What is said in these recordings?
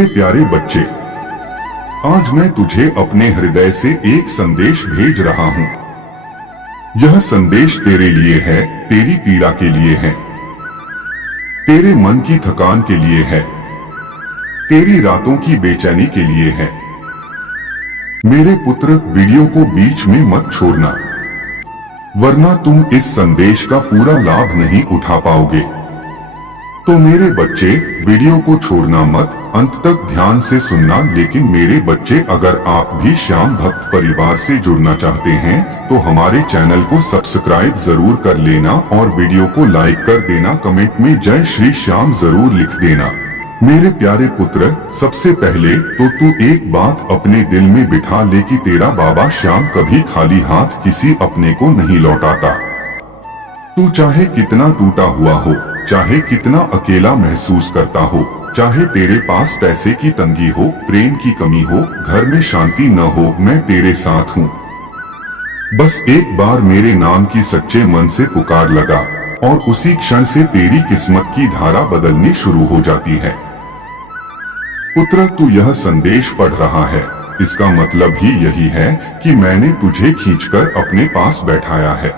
मेरे प्यारे बच्चे, आज मैं तुझे अपने हृदय से एक संदेश भेज रहा हूँ। यह संदेश तेरे लिए है, तेरी पीड़ा के लिए है, तेरे मन की थकान के लिए है, तेरी रातों की बेचैनी के लिए है। मेरे पुत्र, वीडियो को बीच में मत छोड़ना, वरना तुम इस संदेश का पूरा लाभ नहीं उठा पाओगे। तो मेरे बच्चे, वीडियो को छोड़ना मत, अंत तक ध्यान से सुनना। लेकिन मेरे बच्चे, अगर आप भी श्याम भक्त परिवार से जुड़ना चाहते हैं तो हमारे चैनल को सब्सक्राइब जरूर कर लेना और वीडियो को लाइक कर देना। कमेंट में जय श्री श्याम जरूर लिख देना। मेरे प्यारे पुत्र, सबसे पहले तो तू एक बात अपने दिल में बिठा ले कि तेरा बाबा श्याम कभी खाली हाथ किसी अपने को नहीं लौटाता। तू चाहे कितना टूटा हुआ हो, चाहे कितना अकेला महसूस करता हो, चाहे तेरे पास पैसे की तंगी हो, प्रेम की कमी हो, घर में शांति न हो, मैं तेरे साथ हूँ। बस एक बार मेरे नाम की सच्चे मन से पुकार लगा और उसी क्षण से तेरी किस्मत की धारा बदलनी शुरू हो जाती है। पुत्र, तू यह संदेश पढ़ रहा है, इसका मतलब ही यही है कि मैंने तुझे खींचकर अपने पास बैठाया है।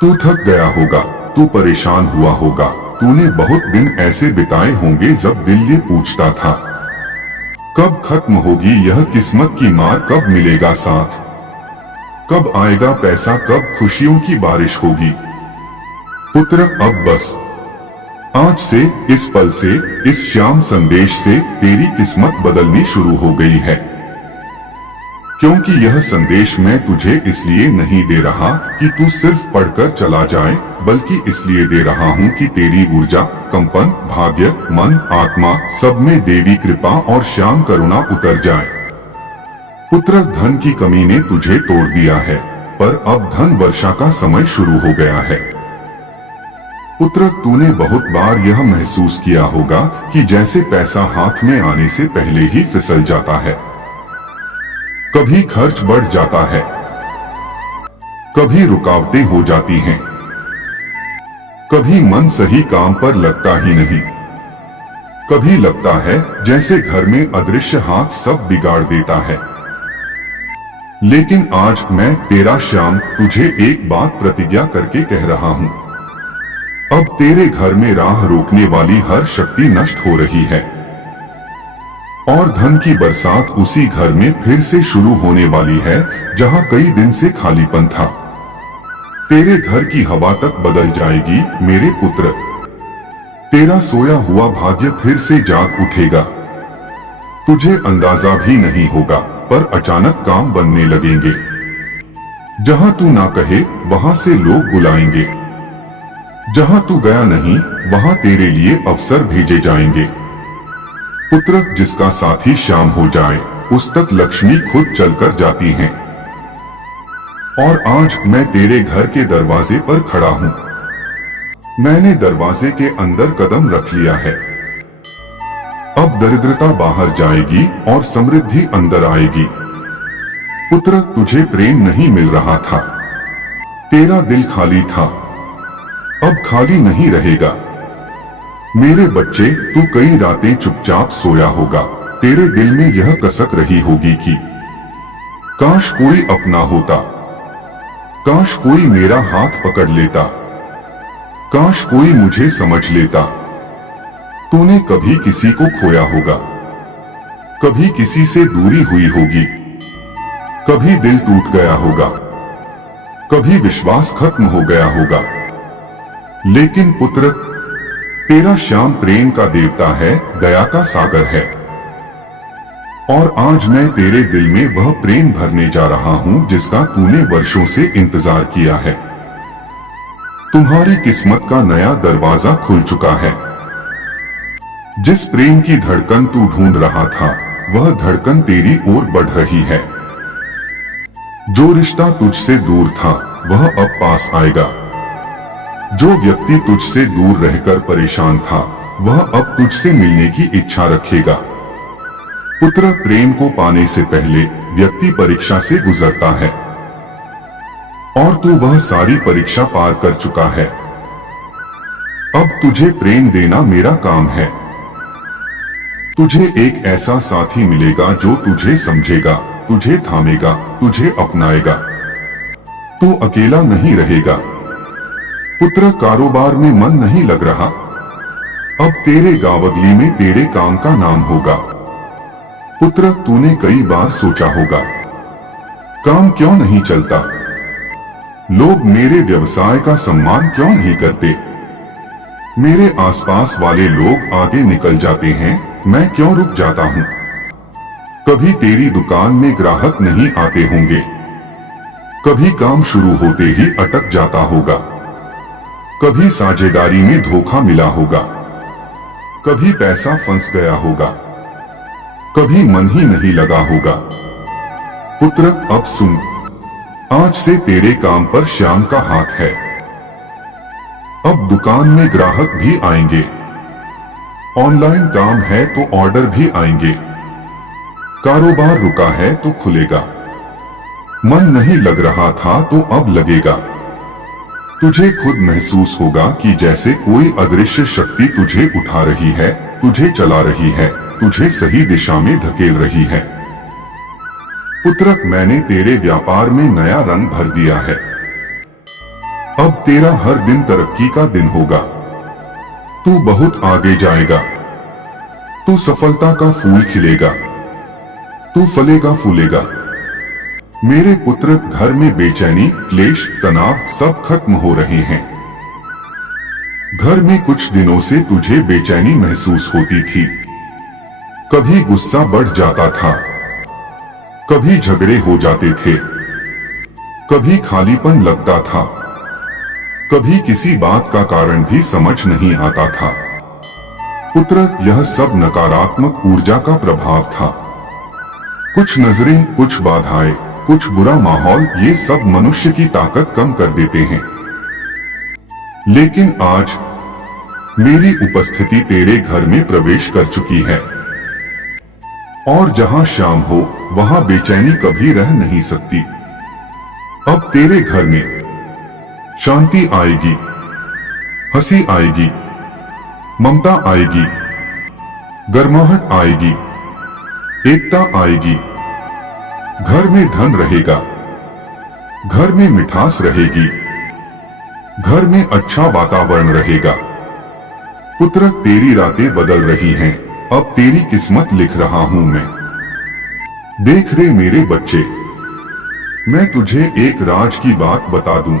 तू थक गया होगा, तू परेशान हुआ होगा, तूने बहुत दिन ऐसे बिताए होंगे जब दिल ये पूछता था कब खत्म होगी यह किस्मत की मार, कब मिलेगा साथ, कब आएगा पैसा, कब खुशियों की बारिश होगी। पुत्र, अब बस आज से, इस पल से, इस श्याम संदेश से तेरी किस्मत बदलनी शुरू हो गई है। क्योंकि यह संदेश मैं तुझे इसलिए नहीं दे रहा कि तू सिर्फ पढ़कर चला जाए, बल्कि इसलिए दे रहा हूँ कि तेरी ऊर्जा, कंपन, भाग्य, मन, आत्मा, सब में देवी कृपा और श्याम करुणा उतर जाए। पुत्र, धन की कमी ने तुझे तोड़ दिया है, पर अब धन वर्षा का समय शुरू हो गया है। पुत्र, तूने बहुत बार यह महसूस किया होगा कि जैसे पैसा हाथ में आने से पहले ही फिसल जाता है। कभी खर्च बढ़ जाता है, कभी रुकावटें हो जाती हैं, कभी मन सही काम पर लगता ही नहीं, कभी लगता है जैसे घर में अदृश्य हाथ सब बिगाड़ देता है। लेकिन आज मैं तेरा श्याम तुझे एक बात प्रतिज्ञा करके कह रहा हूँ। अब तेरे घर में राह रोकने वाली हर शक्ति नष्ट हो रही है और धन की बरसात उसी घर में फिर से शुरू होने वाली है जहां कई दिन से खालीपन था। तेरे घर की हवा तक बदल जाएगी मेरे पुत्र। तेरा सोया हुआ भाग्य फिर से जाग उठेगा। तुझे अंदाजा भी नहीं होगा, पर अचानक काम बनने लगेंगे। जहां तू ना कहे वहां से लोग बुलाएंगे। जहां तू गया नहीं वहां तेरे लिए अवसर भेजे जाएंगे। पुत्र, जिसका साथी श्याम हो जाए उस तक लक्ष्मी खुद चलकर जाती हैं। और आज मैं तेरे घर के दरवाजे पर खड़ा हूँ। मैंने दरवाजे के अंदर कदम रख लिया है। अब दरिद्रता बाहर जाएगी और समृद्धि अंदर आएगी। पुत्र, तुझे प्रेम नहीं मिल रहा था, तेरा दिल खाली था, अब खाली नहीं रहेगा। मेरे बच्चे, तू कई रातें चुपचाप सोया होगा। तेरे दिल में यह कसक रही होगी कि काश कोई अपना होता, काश कोई मेरा हाथ पकड़ लेता, काश कोई मुझे समझ लेता। तूने कभी किसी को खोया होगा, कभी किसी से दूरी हुई होगी, कभी दिल टूट गया होगा, कभी विश्वास खत्म हो गया होगा। लेकिन पुत्र, तेरा श्याम प्रेम का देवता है, दया का सागर है। और आज मैं तेरे दिल में वह प्रेम भरने जा रहा हूं जिसका तूने वर्षों से इंतजार किया है। तुम्हारी किस्मत का नया दरवाजा खुल चुका है। जिस प्रेम की धड़कन तू ढूंढ रहा था, वह धड़कन तेरी ओर बढ़ रही है। जो रिश्ता तुझसे दूर था, वह अब पास आएगा। जो व्यक्ति तुझसे दूर रहकर परेशान था, वह अब तुझसे मिलने की इच्छा रखेगा। पुत्र, प्रेम को पाने से पहले व्यक्ति परीक्षा से गुजरता है और तू वह सारी परीक्षा पार कर चुका है। अब तुझे प्रेम देना मेरा काम है। तुझे एक ऐसा साथी मिलेगा जो तुझे समझेगा, तुझे थामेगा, तुझे अपनाएगा। तू अकेला नहीं रहेगा। पुत्र, कारोबार में मन नहीं लग रहा? अब तेरे गावगली में तेरे काम का नाम होगा। पुत्र, तूने कई बार सोचा होगा, काम क्यों नहीं चलता? लोग मेरे व्यवसाय का सम्मान क्यों नहीं करते? मेरे आसपास वाले लोग आगे निकल जाते हैं, मैं क्यों रुक जाता हूं? कभी तेरी दुकान में ग्राहक नहीं आते होंगे, कभी काम शुरू होते ही अटक जाता होगा, कभी साझेदारी में धोखा मिला होगा, कभी पैसा फंस गया होगा, कभी मन ही नहीं लगा होगा। पुत्र, अब सुन, आज से तेरे काम पर श्याम का हाथ है। अब दुकान में ग्राहक भी आएंगे, ऑनलाइन काम है तो ऑर्डर भी आएंगे, कारोबार रुका है तो खुलेगा, मन नहीं लग रहा था तो अब लगेगा। तुझे खुद महसूस होगा कि जैसे कोई अदृश्य शक्ति तुझे उठा रही है, तुझे चला रही है, तुझे सही दिशा में धकेल रही है। पुत्र, मैंने तेरे व्यापार में नया रंग भर दिया है। अब तेरा हर दिन तरक्की का दिन होगा। तू बहुत आगे जाएगा। तू सफलता का फूल खिलेगा। तू फलेगा फूलेगा। मेरे पुत्र, घर में बेचैनी, क्लेश, तनाव सब खत्म हो रहे हैं। घर में कुछ दिनों से तुझे बेचैनी महसूस होती थी। कभी गुस्सा बढ़ जाता था, कभी झगड़े हो जाते थे, कभी खालीपन लगता था, कभी किसी बात का कारण भी समझ नहीं आता था। पुत्र, यह सब नकारात्मक ऊर्जा का प्रभाव था। कुछ नजरें, कुछ बाधाएं, कुछ बुरा माहौल, ये सब मनुष्य की ताकत कम कर देते हैं। लेकिन आज मेरी उपस्थिति तेरे घर में प्रवेश कर चुकी है, और जहां शाम हो वहां बेचैनी कभी रह नहीं सकती। अब तेरे घर में शांति आएगी, हंसी आएगी, ममता आएगी, गर्माहट आएगी, एकता आएगी। घर में धन रहेगा, घर में मिठास रहेगी, घर में अच्छा वातावरण रहेगा। पुत्र, तेरी रातें बदल रही हैं, अब तेरी किस्मत लिख रहा हूं मैं। देख रे मेरे बच्चे, मैं तुझे एक राज की बात बता दूं।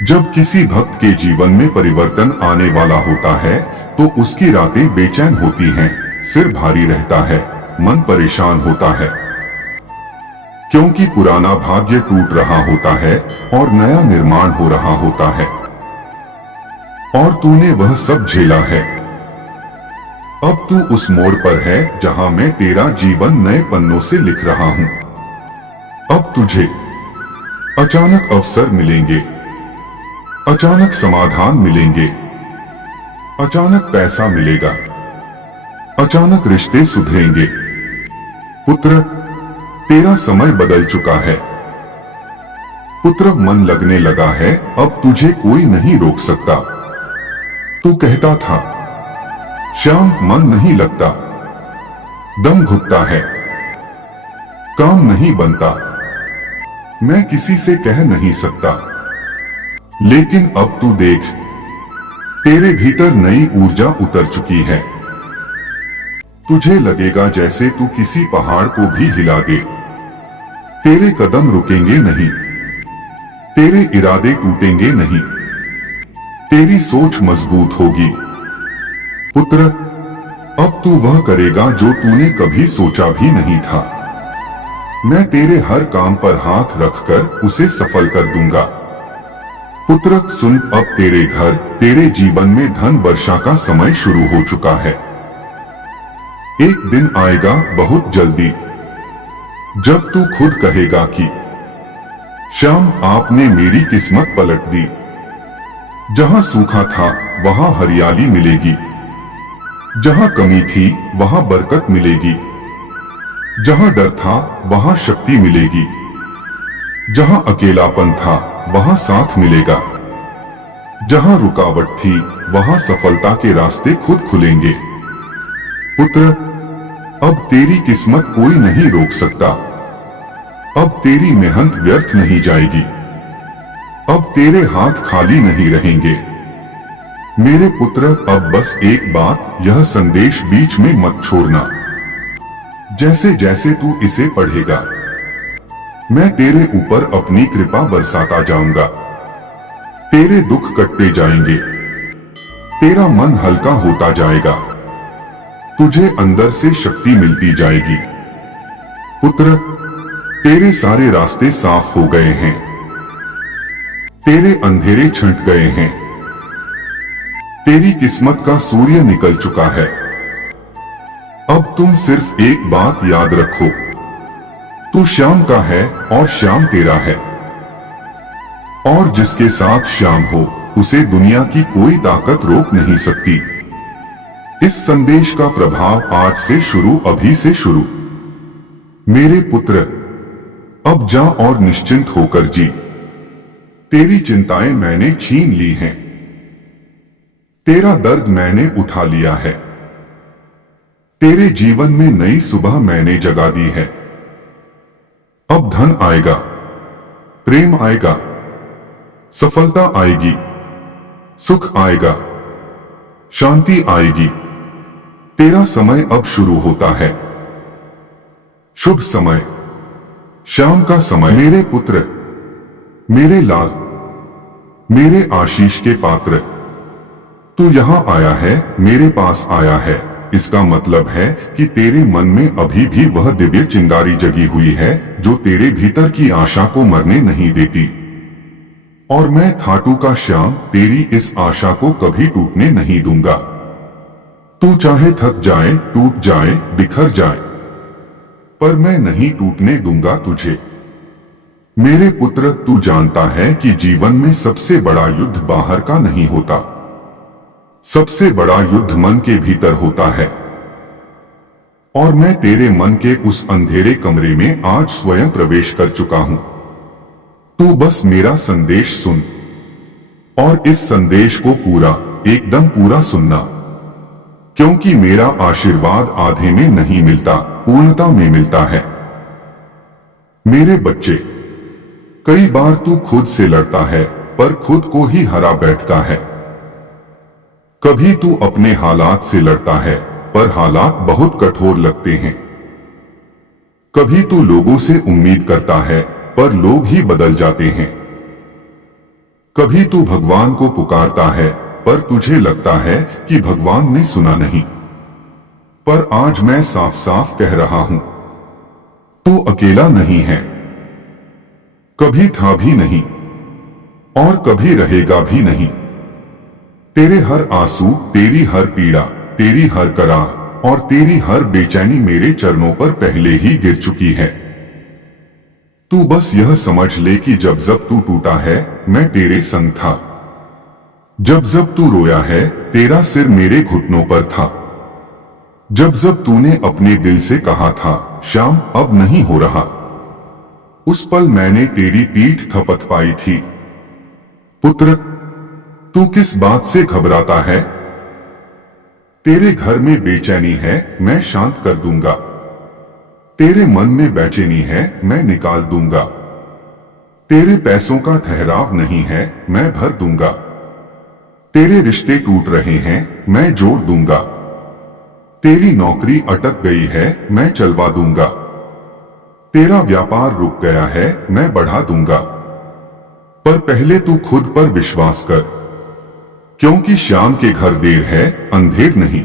जब किसी भक्त के जीवन में परिवर्तन आने वाला होता है तो उसकी रातें बेचैन होती हैं, सिर भारी रहता है, मन परेशान होता है, क्योंकि पुराना भाग्य टूट रहा होता है और नया निर्माण हो रहा होता है। और तूने वह सब झेला है। अब तू उस मोड़ पर है जहां मैं तेरा जीवन नए पन्नों से लिख रहा हूं। अब तुझे अचानक अवसर मिलेंगे, अचानक समाधान मिलेंगे, अचानक पैसा मिलेगा, अचानक रिश्ते सुधरेंगे। पुत्र, तेरा समय बदल चुका है। पुत्र, मन लगने लगा है, अब तुझे कोई नहीं रोक सकता। तू कहता था, श्याम मन नहीं लगता, दम घुटता है, काम नहीं बनता, मैं किसी से कह नहीं सकता। लेकिन अब तू देख, तेरे भीतर नई ऊर्जा उतर चुकी है। तुझे लगेगा जैसे तू किसी पहाड़ को भी हिला दे। तेरे कदम रुकेंगे नहीं, तेरे इरादे टूटेंगे नहीं, तेरी सोच मजबूत होगी। पुत्र, अब तू वह करेगा जो तूने कभी सोचा भी नहीं था। मैं तेरे हर काम पर हाथ रखकर उसे सफल कर दूंगा। पुत्र, सुन, अब तेरे घर, तेरे जीवन में धन वर्षा का समय शुरू हो चुका है। एक दिन आएगा बहुत जल्दी जब तू खुद कहेगा कि श्याम, आपने मेरी किस्मत पलट दी। जहां सूखा था वहां हरियाली मिलेगी, जहां कमी थी वहां बरकत मिलेगी, जहां डर था वहां शक्ति मिलेगी, जहां अकेलापन था वहां साथ मिलेगा, जहां रुकावट थी वहां सफलता के रास्ते खुद खुलेंगे। पुत्र, अब तेरी किस्मत कोई नहीं रोक सकता। अब तेरी मेहनत व्यर्थ नहीं जाएगी। अब तेरे हाथ खाली नहीं रहेंगे। मेरे पुत्र, अब बस एक बात, यह संदेश बीच में मत छोड़ना। जैसे जैसे तू इसे पढ़ेगा, मैं तेरे ऊपर अपनी कृपा बरसाता जाऊंगा। तेरे दुख कटते जाएंगे, तेरा मन हल्का होता जाएगा, तुझे अंदर से शक्ति मिलती जाएगी। पुत्र, तेरे सारे रास्ते साफ हो गए हैं, तेरे अंधेरे छंट गए हैं, तेरी किस्मत का सूर्य निकल चुका है। अब तुम सिर्फ एक बात याद रखो, तू श्याम का है और श्याम तेरा है। और जिसके साथ श्याम हो, उसे दुनिया की कोई ताकत रोक नहीं सकती। इस संदेश का प्रभाव आज से शुरू, अभी से शुरू। मेरे पुत्र, अब जा और निश्चिंत होकर जी। तेरी चिंताएं मैंने छीन ली हैं, तेरा दर्द मैंने उठा लिया है। तेरे जीवन में नई सुबह मैंने जगा दी है। अब धन आएगा, प्रेम आएगा, सफलता आएगी, सुख आएगा, शांति आएगी। तेरा समय अब शुरू होता है। शुभ समय, शाम का समय। मेरे पुत्र, मेरे लाल, मेरे आशीष के पात्र, तू यहां आया है, मेरे पास आया है। इसका मतलब है कि तेरे मन में अभी भी वह दिव्य चिंगारी जगी हुई है जो तेरे भीतर की आशा को मरने नहीं देती। और मैं खाटू का श्याम तेरी इस आशा को कभी टूटने नहीं दूंगा। तू चाहे थक जाए, टूट जाए, बिखर जाए, पर मैं नहीं टूटने दूंगा तुझे। मेरे पुत्र, तू जानता है कि जीवन में सबसे बड़ा युद्ध बाहर का नहीं होता, सबसे बड़ा युद्ध मन के भीतर होता है। और मैं तेरे मन के उस अंधेरे कमरे में आज स्वयं प्रवेश कर चुका हूं। तू बस मेरा संदेश सुन, और इस संदेश को पूरा, एकदम पूरा सुनना, क्योंकि मेरा आशीर्वाद आधे में नहीं मिलता, पूर्णता में मिलता है। मेरे बच्चे, कई बार तू खुद से लड़ता है पर खुद को ही हरा बैठता है। कभी तू अपने हालात से लड़ता है पर हालात बहुत कठोर लगते हैं। कभी तू लोगों से उम्मीद करता है पर लोग ही बदल जाते हैं। कभी तू भगवान को पुकारता है पर तुझे लगता है कि भगवान ने सुना नहीं। पर आज मैं साफ साफ कह रहा हूं, तू अकेला नहीं है, कभी था भी नहीं और कभी रहेगा भी नहीं। तेरे हर आंसू, तेरी हर पीड़ा, तेरी हर कराह और तेरी हर बेचैनी मेरे चरणों पर पहले ही गिर चुकी है। तू बस यह समझ ले कि जब जब तू टूटा है, मैं तेरे संग था। जब जब तू रोया है, तेरा सिर मेरे घुटनों पर था। जब जब तूने अपने दिल से कहा था, श्याम अब नहीं हो रहा, उस पल मैंने तेरी पीठ थपथपाई थी। पुत्र, तू किस बात से घबराता है? तेरे घर में बेचैनी है, मैं शांत कर दूंगा। तेरे मन में बेचैनी है, मैं निकाल दूंगा। तेरे पैसों का ठहराव नहीं है, मैं भर दूंगा। तेरे रिश्ते टूट रहे हैं, मैं जोड़ दूंगा। तेरी नौकरी अटक गई है, मैं चलवा दूंगा। तेरा व्यापार रुक गया है, मैं बढ़ा दूंगा। पर पहले तू खुद पर विश्वास कर, क्योंकि शाम के घर देर है, अंधेर नहीं।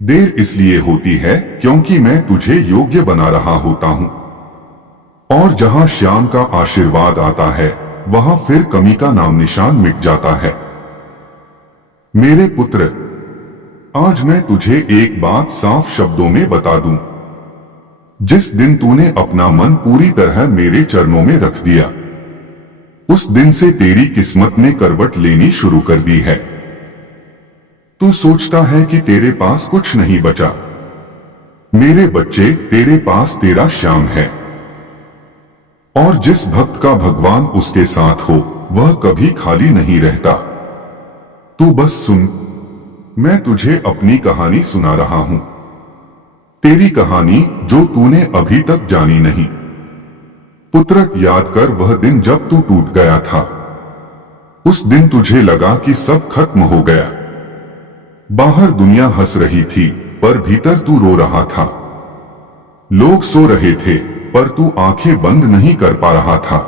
देर इसलिए होती है क्योंकि मैं तुझे योग्य बना रहा होता हूं। और जहां श्याम का आशीर्वाद आता है, वहां फिर कमी का नाम निशान मिट जाता है। मेरे पुत्र, आज मैं तुझे एक बात साफ शब्दों में बता दूं। जिस दिन तूने अपना मन पूरी तरह मेरे चरणों में रख दिया, उस दिन से तेरी किस्मत ने करवट लेनी शुरू कर दी है। तू सोचता है कि तेरे पास कुछ नहीं बचा। मेरे बच्चे, तेरे पास तेरा श्याम है। और जिस भक्त का भगवान उसके साथ हो, वह कभी खाली नहीं रहता। तू बस सुन, मैं तुझे अपनी कहानी सुना रहा हूं, तेरी कहानी जो तूने अभी तक जानी नहीं। पुत्र, याद कर वह दिन जब तू टूट गया था। उस दिन तुझे लगा कि सब खत्म हो गया। बाहर दुनिया हंस रही थी, पर भीतर तू रो रहा था। लोग सो रहे थे, पर तू आंखें बंद नहीं कर पा रहा था।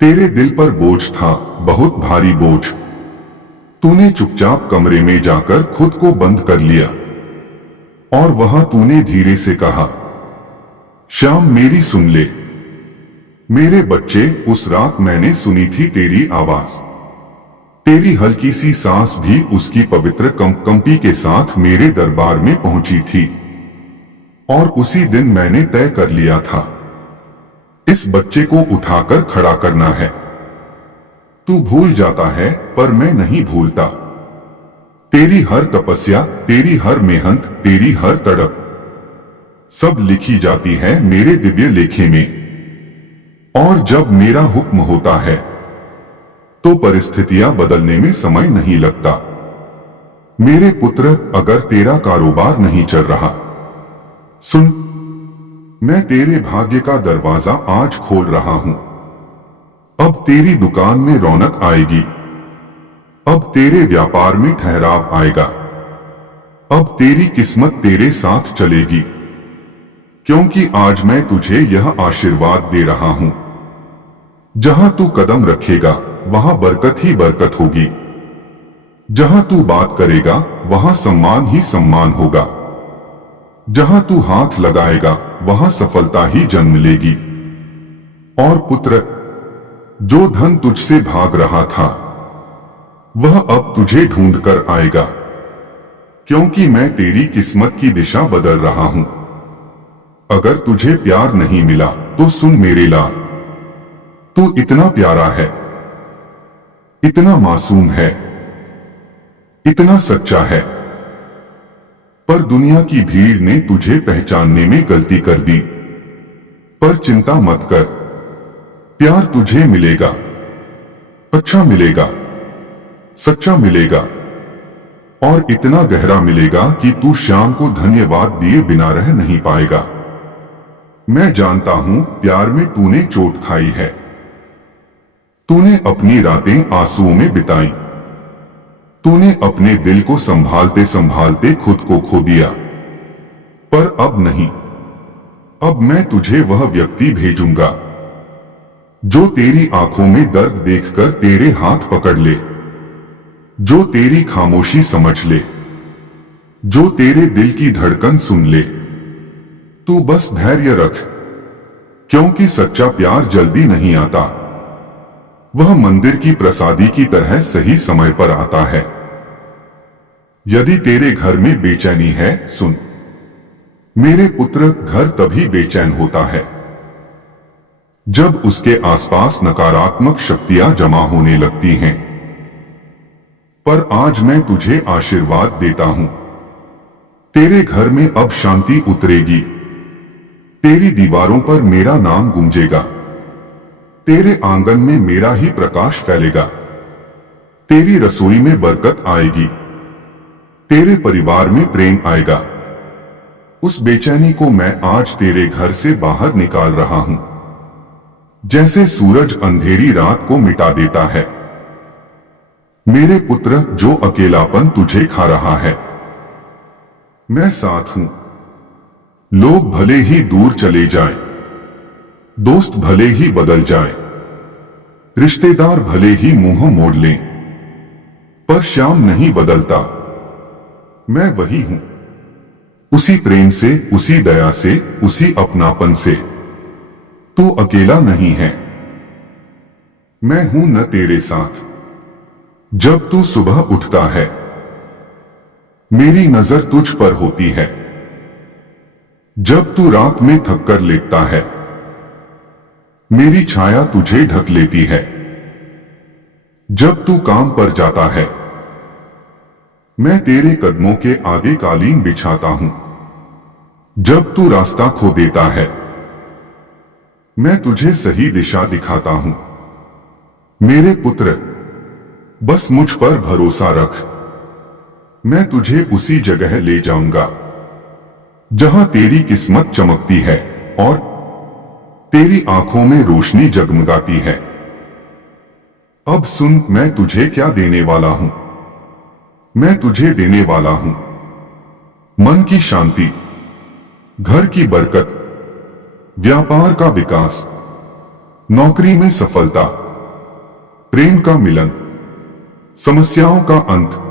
तेरे दिल पर बोझ था, बहुत भारी बोझ। तूने चुपचाप कमरे में जाकर खुद को बंद कर लिया और वहां तूने धीरे से कहा, श्याम मेरी सुन ले। मेरे बच्चे, उस रात मैंने सुनी थी तेरी आवाज। तेरी हल्की सी सांस भी उसकी पवित्र कंपी के साथ मेरे दरबार में पहुंची थी। और उसी दिन मैंने तय कर लिया था, इस बच्चे को उठाकर खड़ा करना है। तू भूल जाता है, पर मैं नहीं भूलता। तेरी हर तपस्या, तेरी हर मेहनत, तेरी हर तड़प सब लिखी जाती है मेरे दिव्य लेखे में। और जब मेरा हुक्म होता है तो परिस्थितियां बदलने में समय नहीं लगता। मेरे पुत्र, अगर तेरा कारोबार नहीं चल रहा, सुन, मैं तेरे भाग्य का दरवाजा आज खोल रहा हूं। अब तेरी दुकान में रौनक आएगी। अब तेरे व्यापार में ठहराव आएगा। अब तेरी किस्मत तेरे साथ चलेगी, क्योंकि आज मैं तुझे यह आशीर्वाद दे रहा हूं। जहां तू कदम रखेगा, वहां बरकत ही बरकत होगी। जहां तू बात करेगा, वहां सम्मान ही सम्मान होगा। जहां तू हाथ लगाएगा, वहां सफलता ही जन्म लेगी। और पुत्र, जो धन तुझसे भाग रहा था, वह अब तुझे ढूंढ कर आएगा, क्योंकि मैं तेरी किस्मत की दिशा बदल रहा हूं। अगर तुझे प्यार नहीं मिला तो सुन मेरे लाल, तू इतना प्यारा है, इतना मासूम है, इतना सच्चा है, पर दुनिया की भीड़ ने तुझे पहचानने में गलती कर दी। पर चिंता मत कर, प्यार तुझे मिलेगा, अच्छा मिलेगा, सच्चा मिलेगा, और इतना गहरा मिलेगा कि तू श्याम को धन्यवाद दिए बिना रह नहीं पाएगा। मैं जानता हूं, प्यार में तूने चोट खाई है। तूने अपनी रातें आंसुओं में बिताई। तूने अपने दिल को संभालते संभालते खुद को खो दिया। पर अब नहीं, अब मैं तुझे वह व्यक्ति भेजूंगा जो तेरी आंखों में दर्द देखकर तेरे हाथ पकड़ ले, जो तेरी खामोशी समझ ले, जो तेरे दिल की धड़कन सुन ले। तू बस धैर्य रख, क्योंकि सच्चा प्यार जल्दी नहीं आता। वह मंदिर की प्रसादी की तरह सही समय पर आता है। यदि तेरे घर में बेचैनी है, सुन मेरे पुत्र, घर तभी बेचैन होता है जब उसके आसपास नकारात्मक शक्तियां जमा होने लगती हैं। पर आज मैं तुझे आशीर्वाद देता हूं, तेरे घर में अब शांति उतरेगी। तेरी दीवारों पर मेरा नाम गूंजेगा। तेरे आंगन में मेरा ही प्रकाश फैलेगा। तेरी रसोई में बरकत आएगी। तेरे परिवार में प्रेम आएगा। उस बेचैनी को मैं आज तेरे घर से बाहर निकाल रहा हूं, जैसे सूरज अंधेरी रात को मिटा देता है। मेरे पुत्र, जो अकेलापन तुझे खा रहा है, मैं साथ हूं। लोग भले ही दूर चले जाएं, दोस्त भले ही बदल जाएं, रिश्तेदार भले ही मुंह मोड़ लें, पर श्याम नहीं बदलता। मैं वही हूं, उसी प्रेम से, उसी दया से, उसी अपनापन से। तू अकेला नहीं है, मैं हूं न तेरे साथ। जब तू सुबह उठता है, मेरी नजर तुझ पर होती है। जब तू रात में थक कर लेटता है, मेरी छाया तुझे ढक लेती है। जब तू काम पर जाता है, मैं तेरे कदमों के आगे कालीन बिछाता हूं। जब तू रास्ता खो देता है, मैं तुझे सही दिशा दिखाता हूं। मेरे पुत्र, बस मुझ पर भरोसा रख। मैं तुझे उसी जगह ले जाऊंगा जहां तेरी किस्मत चमकती है और तेरी आंखों में रोशनी जगमगाती है। अब सुन, मैं तुझे क्या देने वाला हूं। मैं तुझे देने वाला हूं मन की शांति, घर की बरकत, व्यापार का विकास, नौकरी में सफलता, प्रेम का मिलन, समस्याओं का अंत,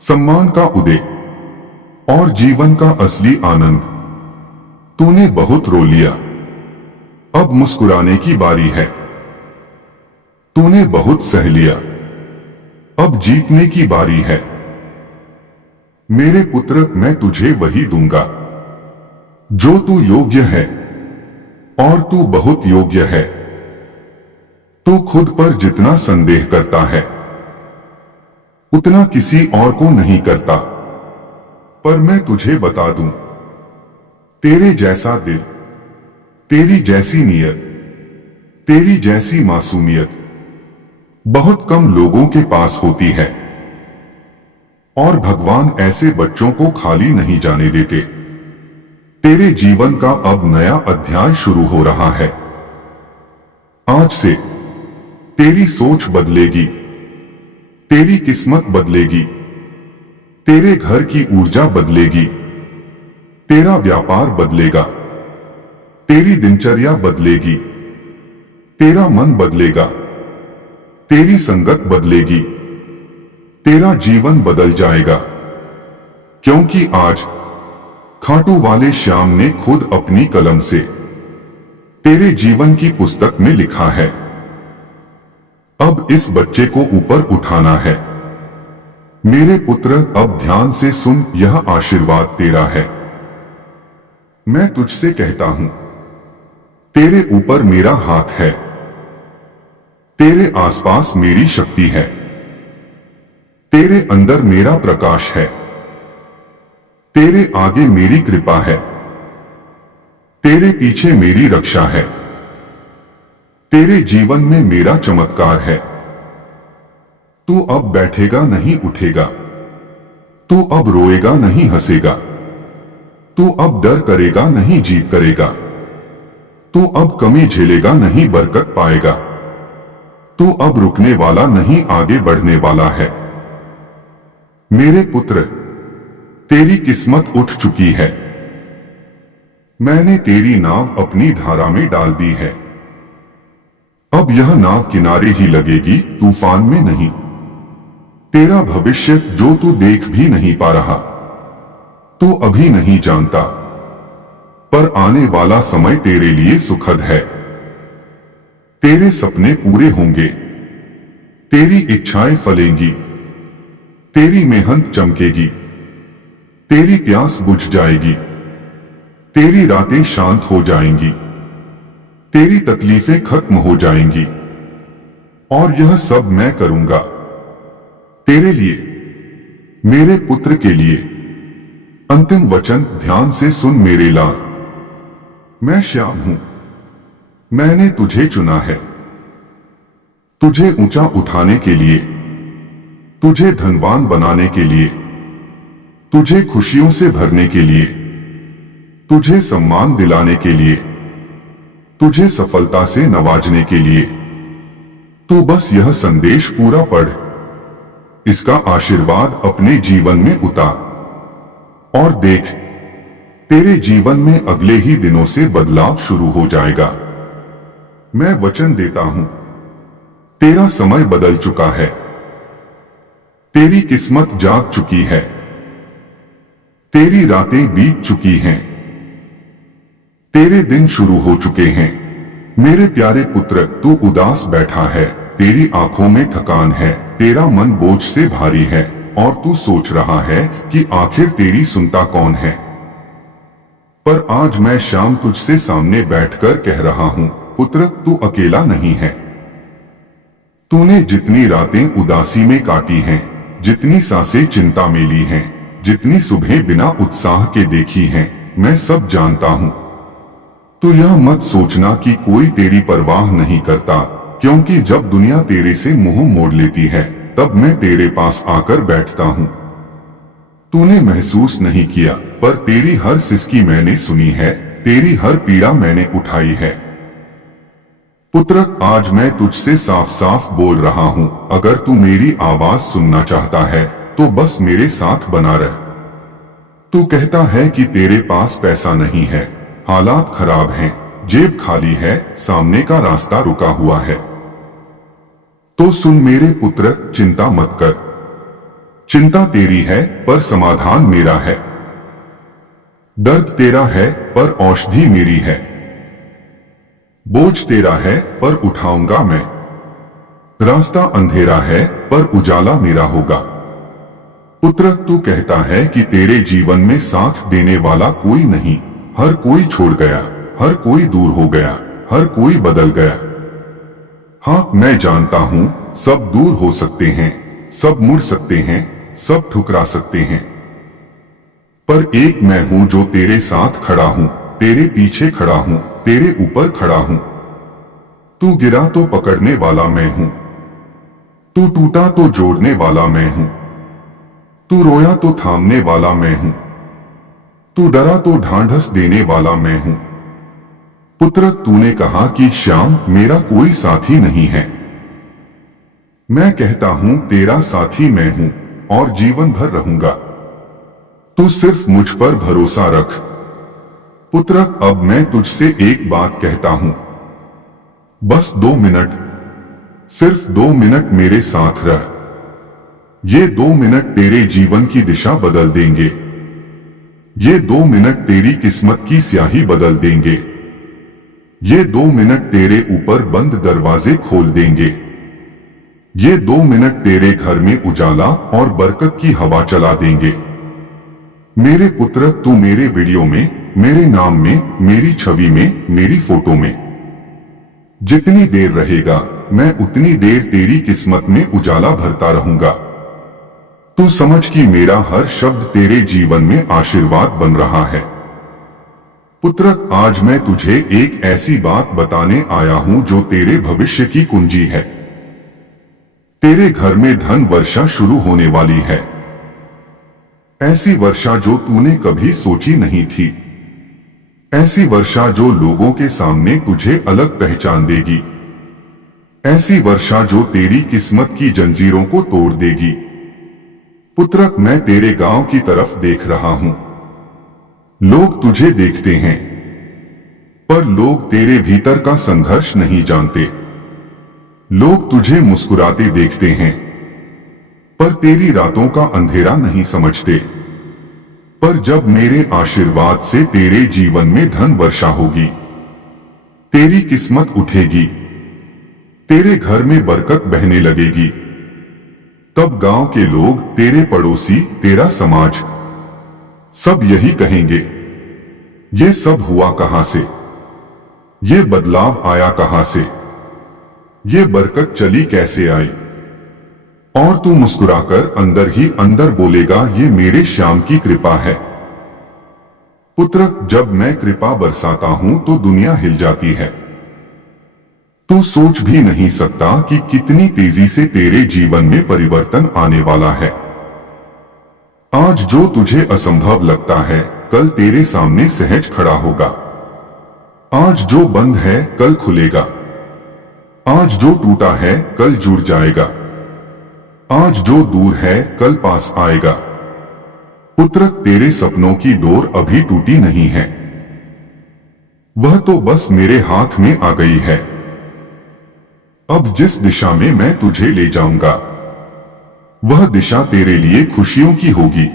सम्मान का उदय और जीवन का असली आनंद। तूने बहुत रो लिया, अब मुस्कुराने की बारी है। तूने बहुत सह लिया, अब जीतने की बारी है। मेरे पुत्र, मैं तुझे वही दूंगा जो तू योग्य है, और तू बहुत योग्य है। तू खुद पर जितना संदेह करता है उतना किसी और को नहीं करता। पर मैं तुझे बता दूं, तेरे जैसा दिल, तेरी जैसी नीयत, तेरी जैसी मासूमियत बहुत कम लोगों के पास होती है। और भगवान ऐसे बच्चों को खाली नहीं जाने देते। तेरे जीवन का अब नया अध्याय शुरू हो रहा है। आज से तेरी सोच बदलेगी, तेरी किस्मत बदलेगी, तेरे घर की ऊर्जा बदलेगी, तेरा व्यापार बदलेगा, तेरी दिनचर्या बदलेगी, तेरा मन बदलेगा, तेरी संगत बदलेगी, तेरा जीवन बदल जाएगा। क्योंकि आज खाटू वाले श्याम ने खुद अपनी कलम से तेरे जीवन की पुस्तक में लिखा है। अब इस बच्चे को ऊपर उठाना है। मेरे पुत्र, अब ध्यान से सुन, यह आशीर्वाद तेरा है। मैं तुझसे कहता हूं, तेरे ऊपर मेरा हाथ है, तेरे आसपास मेरी शक्ति है, तेरे अंदर मेरा प्रकाश है, तेरे आगे मेरी कृपा है, तेरे पीछे मेरी रक्षा है, तेरे जीवन में मेरा चमत्कार है। तू अब बैठेगा नहीं उठेगा, तू अब रोएगा नहीं हंसेगा, तू अब डर करेगा नहीं जीत करेगा, तू अब कमी झेलेगा नहीं बरकत पाएगा, तू अब रुकने वाला नहीं आगे बढ़ने वाला है। मेरे पुत्र, तेरी किस्मत उठ चुकी है। मैंने तेरी नाव अपनी धारा में डाल दी है। अब यह नाव किनारे ही लगेगी, तूफान में नहीं। तेरा भविष्य जो तू देख भी नहीं पा रहा, तू अभी नहीं जानता, पर आने वाला समय तेरे लिए सुखद है। तेरे सपने पूरे होंगे, तेरी इच्छाएं फलेंगी, तेरी मेहनत चमकेगी, तेरी प्यास बुझ जाएगी, तेरी रातें शांत हो जाएंगी, तेरी तकलीफें खत्म हो जाएंगी। और यह सब मैं करूंगा तेरे लिए, मेरे पुत्र के लिए। अंतिम वचन ध्यान से सुन मेरे लाल। मैं श्याम हूं, मैंने तुझे चुना है, तुझे ऊंचा उठाने के लिए, तुझे धनवान बनाने के लिए, तुझे खुशियों से भरने के लिए, तुझे सम्मान दिलाने के लिए, तुझे सफलता से नवाजने के लिए। तू बस यह संदेश पूरा पढ़, इसका आशीर्वाद अपने जीवन में उतार और देख, तेरे जीवन में अगले ही दिनों से बदलाव शुरू हो जाएगा। मैं वचन देता हूं, तेरा समय बदल चुका है, तेरी किस्मत जाग चुकी है, तेरी रातें बीत चुकी हैं, तेरे दिन शुरू हो चुके हैं। मेरे प्यारे पुत्र, तू उदास बैठा है, तेरी आंखों में थकान है, तेरा मन बोझ से भारी है और तू सोच रहा है कि आखिर तेरी सुनता कौन है। पर आज मैं शाम तुझसे सामने बैठकर कह रहा हूं, पुत्र, तू अकेला नहीं है। तूने जितनी रातें उदासी में काटी हैं, जितनी सांसें चिंता में ली हैं, जितनी सुबह बिना उत्साह के देखी हैं, मैं सब जानता हूं। तू यह मत सोचना कि कोई तेरी परवाह नहीं करता, क्योंकि जब दुनिया तेरे से मुंह मोड़ लेती है, तब मैं तेरे पास आकर बैठता हूं। तूने महसूस नहीं किया, पर तेरी हर सिसकी मैंने सुनी है, तेरी हर पीड़ा मैंने उठाई है। पुत्र, आज मैं तुझसे साफ साफ बोल रहा हूं, अगर तू मेरी आवाज सुनना चाहता है तो बस मेरे साथ बना रह। तू कहता है कि तेरे पास पैसा नहीं है, हालात खराब हैं, जेब खाली है, सामने का रास्ता रुका हुआ है। तो सुन मेरे पुत्र, चिंता मत कर। चिंता तेरी है पर समाधान मेरा है। दर्द तेरा है पर औषधि मेरी है। बोझ तेरा है पर उठाऊंगा मैं। रास्ता अंधेरा है पर उजाला मेरा होगा। पुत्र, तू कहता है कि तेरे जीवन में साथ देने वाला कोई नहीं, हर कोई छोड़ गया, हर कोई दूर हो गया, हर कोई बदल गया। हाँ, मैं जानता हूं, सब दूर हो सकते हैं, सब मुड़ सकते हैं, सब ठुकरा सकते हैं, पर एक मैं हूं जो तेरे साथ खड़ा हूं, तेरे पीछे खड़ा हूं, तेरे ऊपर खड़ा हूं। तू गिरा तो पकड़ने वाला मैं हूं, तू टूटा तो जोड़ने वाला मैं हूं, तू रोया तो थामने वाला मैं हूं, तू डरा तो ढांढस देने वाला मैं हूं। पुत्र, तूने कहा कि श्याम मेरा कोई साथी नहीं है। मैं कहता हूं तेरा साथी मैं हूं और जीवन भर रहूंगा। तू सिर्फ मुझ पर भरोसा रख। पुत्र, अब मैं तुझसे एक बात कहता हूं, बस 2 मिनट, सिर्फ 2 मिनट मेरे साथ रह। ये 2 मिनट तेरे जीवन की दिशा बदल देंगे। ये 2 मिनट तेरी किस्मत की स्याही बदल देंगे। ये 2 मिनट तेरे ऊपर बंद दरवाजे खोल देंगे। ये 2 मिनट तेरे घर में उजाला और बरकत की हवा चला देंगे। मेरे पुत्र, तू मेरे वीडियो में, मेरे नाम में, मेरी छवि में, मेरी फोटो में जितनी देर रहेगा, मैं उतनी देर तेरी किस्मत में उजाला भरता रहूंगा। तू समझ कि मेरा हर शब्द तेरे जीवन में आशीर्वाद बन रहा है। पुत्र, आज मैं तुझे एक ऐसी बात बताने आया हूं जो तेरे भविष्य की कुंजी है। तेरे घर में धन वर्षा शुरू होने वाली है। ऐसी वर्षा जो तूने कभी सोची नहीं थी। ऐसी वर्षा जो लोगों के सामने तुझे अलग पहचान देगी। ऐसी वर्षा जो तेरी किस्मत की जंजीरों को तोड़ देगी। पुत्र, मैं तेरे गांव की तरफ देख रहा हूं। लोग तुझे देखते हैं, पर लोग तेरे भीतर का संघर्ष नहीं जानते। लोग तुझे मुस्कुराते देखते हैं, पर तेरी रातों का अंधेरा नहीं समझते। पर जब मेरे आशीर्वाद से तेरे जीवन में धन वर्षा होगी, तेरी किस्मत उठेगी, तेरे घर में बरकत बहने लगेगी, तब गांव के लोग, तेरे पड़ोसी, तेरा समाज, सब यही कहेंगे, ये सब हुआ कहां से? ये बदलाव आया कहां से? ये बरकत चली कैसे आई? और तू मुस्कुराकर अंदर ही अंदर बोलेगा, ये मेरे श्याम की कृपा है। पुत्र, जब मैं कृपा बरसाता हूं तो दुनिया हिल जाती है। तू सोच भी नहीं सकता कि कितनी तेजी से तेरे जीवन में परिवर्तन आने वाला है। आज जो तुझे असंभव लगता है, कल तेरे सामने सहज खड़ा होगा। आज जो बंद है, कल खुलेगा। आज जो टूटा है, कल जुड़ जाएगा। आज जो दूर है, कल पास आएगा। पुत्र, तेरे सपनों की डोर अभी टूटी नहीं है, वह तो बस मेरे हाथ में आ गई है। अब जिस दिशा में मैं तुझे ले जाऊंगा, वह दिशा तेरे लिए खुशियों की होगी।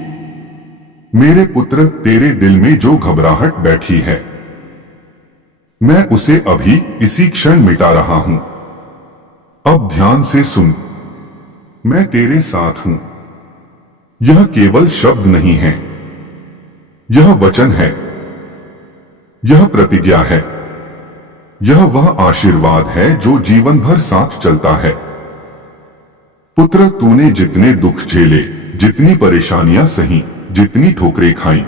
मेरे पुत्र, तेरे दिल में जो घबराहट बैठी है, मैं उसे अभी इसी क्षण मिटा रहा हूं। अब ध्यान से सुन, मैं तेरे साथ हूं। यह केवल शब्द नहीं है, यह वचन है, यह प्रतिज्ञा है, यह वह आशीर्वाद है जो जीवन भर साथ चलता है। पुत्र, तूने जितने दुख झेले, जितनी परेशानियां सही, जितनी ठोकरें खाई,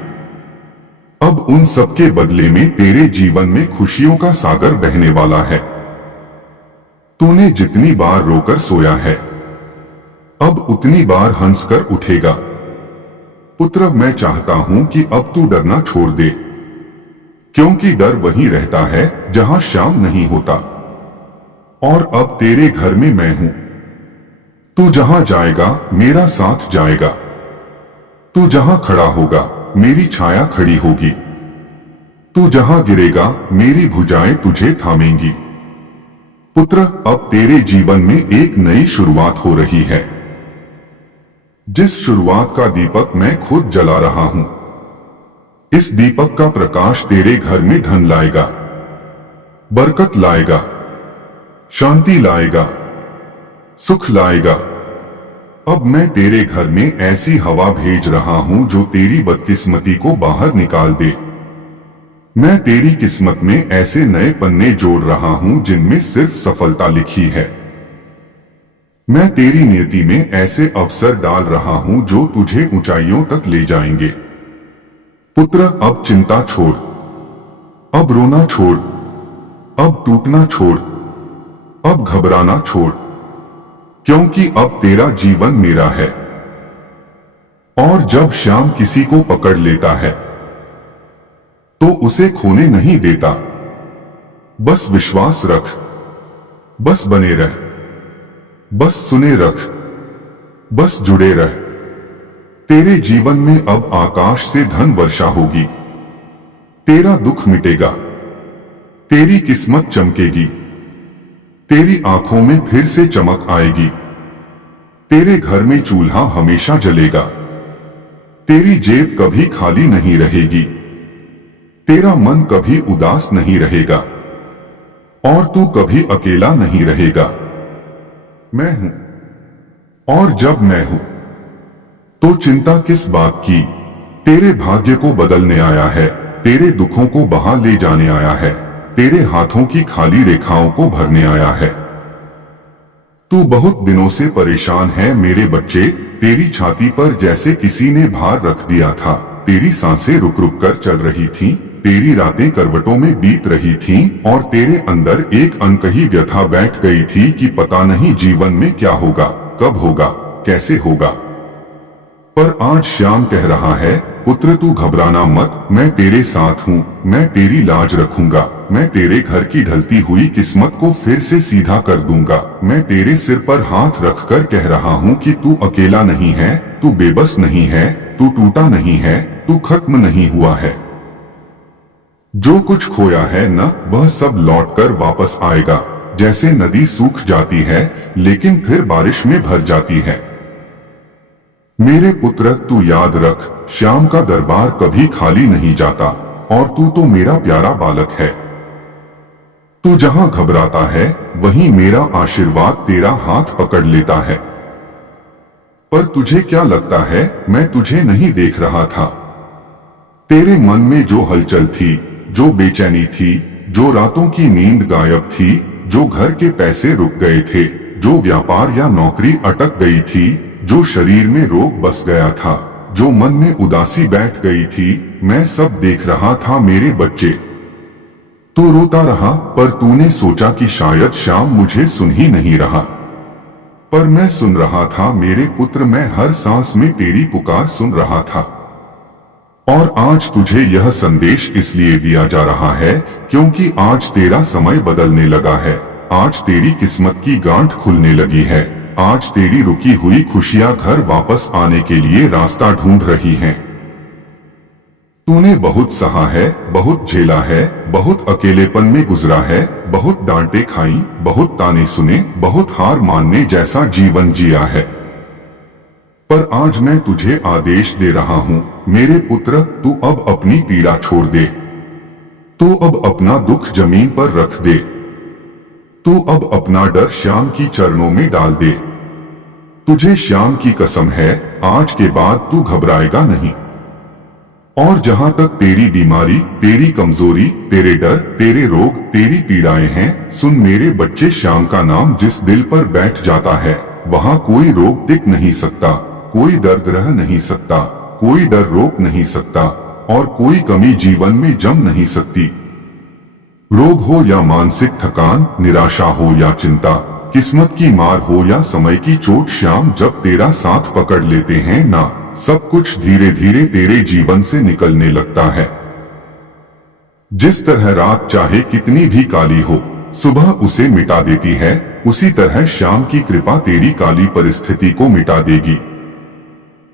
अब उन सब के बदले में तेरे जीवन में खुशियों का सागर बहने वाला है। तूने जितनी बार रोकर सोया है, अब उतनी बार हंसकर उठेगा। पुत्र, मैं चाहता हूं कि अब तू डरना छोड़ दे, क्योंकि डर वहीं रहता है जहां श्याम नहीं होता। और अब तेरे घर में मैं हूं। तू जहां जाएगा मेरा साथ जाएगा। तू जहां खड़ा होगा मेरी छाया खड़ी होगी। तू जहां गिरेगा मेरी भुजाएं तुझे थामेंगी। पुत्र, अब तेरे जीवन में एक नई शुरुआत हो रही है, जिस शुरुआत का दीपक मैं खुद जला रहा हूं। इस दीपक का प्रकाश तेरे घर में धन लाएगा, बरकत लाएगा, शांति लाएगा, सुख लाएगा। अब मैं तेरे घर में ऐसी हवा भेज रहा हूं जो तेरी बदकिस्मती को बाहर निकाल दे। मैं तेरी किस्मत में ऐसे नए पन्ने जोड़ रहा हूं जिनमें सिर्फ सफलता लिखी है। मैं तेरी नियति में ऐसे अवसर डाल रहा हूं जो तुझे ऊंचाइयों तक ले जाएंगे। पुत्र, अब चिंता छोड़, अब रोना छोड़, अब टूटना छोड़, अब घबराना छोड़, क्योंकि अब तेरा जीवन मेरा है। और जब श्याम किसी को पकड़ लेता है तो उसे खोने नहीं देता। बस विश्वास रख, बस बने रह, बस सुने रख, बस जुड़े रह। तेरे जीवन में अब आकाश से धन वर्षा होगी। तेरा दुख मिटेगा, तेरी किस्मत चमकेगी, तेरी आंखों में फिर से चमक आएगी। तेरे घर में चूल्हा हमेशा जलेगा। तेरी जेब कभी खाली नहीं रहेगी। तेरा मन कभी उदास नहीं रहेगा और तू कभी अकेला नहीं रहेगा। मैं हूं, और जब मैं हूं तो चिंता किस बात की। तेरे भाग्य को बदलने आया है, तेरे दुखों को बहा ले जाने आया है, तेरे हाथों की खाली रेखाओं को भरने आया है। तू बहुत दिनों से परेशान है मेरे बच्चे। तेरी छाती पर जैसे किसी ने भार रख दिया था। तेरी सांसें रुक रुक कर चल रही थीं, तेरी रातें करवटों में बीत रही थीं और तेरे अंदर एक अनकही व्यथा बैठ गई थी कि पता नहीं जीवन में क्या होगा, कब होगा, कैसे होगा। पर आज श्याम कह रहा है, पुत्र तू घबराना मत, मैं तेरे साथ हूँ, मैं तेरी लाज रखूंगा, मैं तेरे घर की ढलती हुई किस्मत को फिर से सीधा कर दूंगा। मैं तेरे सिर पर हाथ रखकर कह रहा हूँ कि तू अकेला नहीं है, तू बेबस नहीं है, तू टूटा नहीं है, तू खत्म नहीं हुआ है। जो कुछ खोया है न, वह सब लौटकर वापस आएगा। जैसे नदी सूख जाती है लेकिन फिर बारिश में भर जाती है। मेरे पुत्र, तू याद रख, श्याम का दरबार कभी खाली नहीं जाता और तू तो मेरा प्यारा बालक है। तू जहां घबराता है वहीं मेरा आशीर्वाद तेरा हाथ पकड़ लेता है। पर तुझे क्या लगता है मैं तुझे नहीं देख रहा था? तेरे मन में जो हलचल थी, जो बेचैनी थी, जो रातों की नींद गायब थी, जो घर के पैसे रुक गए थे, जो व्यापार या नौकरी अटक गई थी, जो शरीर में रोग बस गया था, जो मन में उदासी बैठ गई थी, मैं सब देख रहा था मेरे बच्चे। तू रोता रहा पर तूने सोचा कि शायद श्याम मुझे सुन ही नहीं रहा, पर मैं सुन रहा था मेरे पुत्र। मैं हर सांस में तेरी पुकार सुन रहा था। और आज तुझे यह संदेश इसलिए दिया जा रहा है क्योंकि आज तेरा समय बदलने लगा है। आज तेरी किस्मत की गांठ खुलने लगी है। आज तेरी रुकी हुई खुशियां घर वापस आने के लिए रास्ता ढूंढ रही हैं। तूने बहुत सहा है, बहुत झेला है, बहुत अकेलेपन में गुजरा है, बहुत डांटे खाई, बहुत ताने सुने, बहुत हार मानने जैसा जीवन जिया है। पर आज मैं तुझे आदेश दे रहा हूं मेरे पुत्र, तू अब अपनी पीड़ा छोड़ दे। तू अब अपना दुख जमीन पर रख दे। तू अब अपना डर श्याम की चरणों में डाल दे। तुझे श्याम की कसम है, आज के बाद तू घबराएगा नहीं। और जहां तक तेरी बीमारी, तेरी कमजोरी, तेरे डर, तेरे रोग, तेरी पीड़ाएं हैं, सुन मेरे बच्चे, श्याम का नाम जिस दिल पर बैठ जाता है वहां कोई रोग टिक नहीं सकता, कोई दर्द रह नहीं सकता, कोई डर रोक नहीं सकता और कोई कमी जीवन में जम नहीं सकती। रोग हो या मानसिक थकान, निराशा हो या चिंता, किस्मत की मार हो या समय की चोट, श्याम जब तेरा साथ पकड़ लेते हैं ना, सब कुछ धीरे धीरे तेरे जीवन से निकलने लगता है। जिस तरह रात चाहे कितनी भी काली हो, सुबह उसे मिटा देती है, उसी तरह श्याम की कृपा तेरी काली परिस्थिति को मिटा देगी।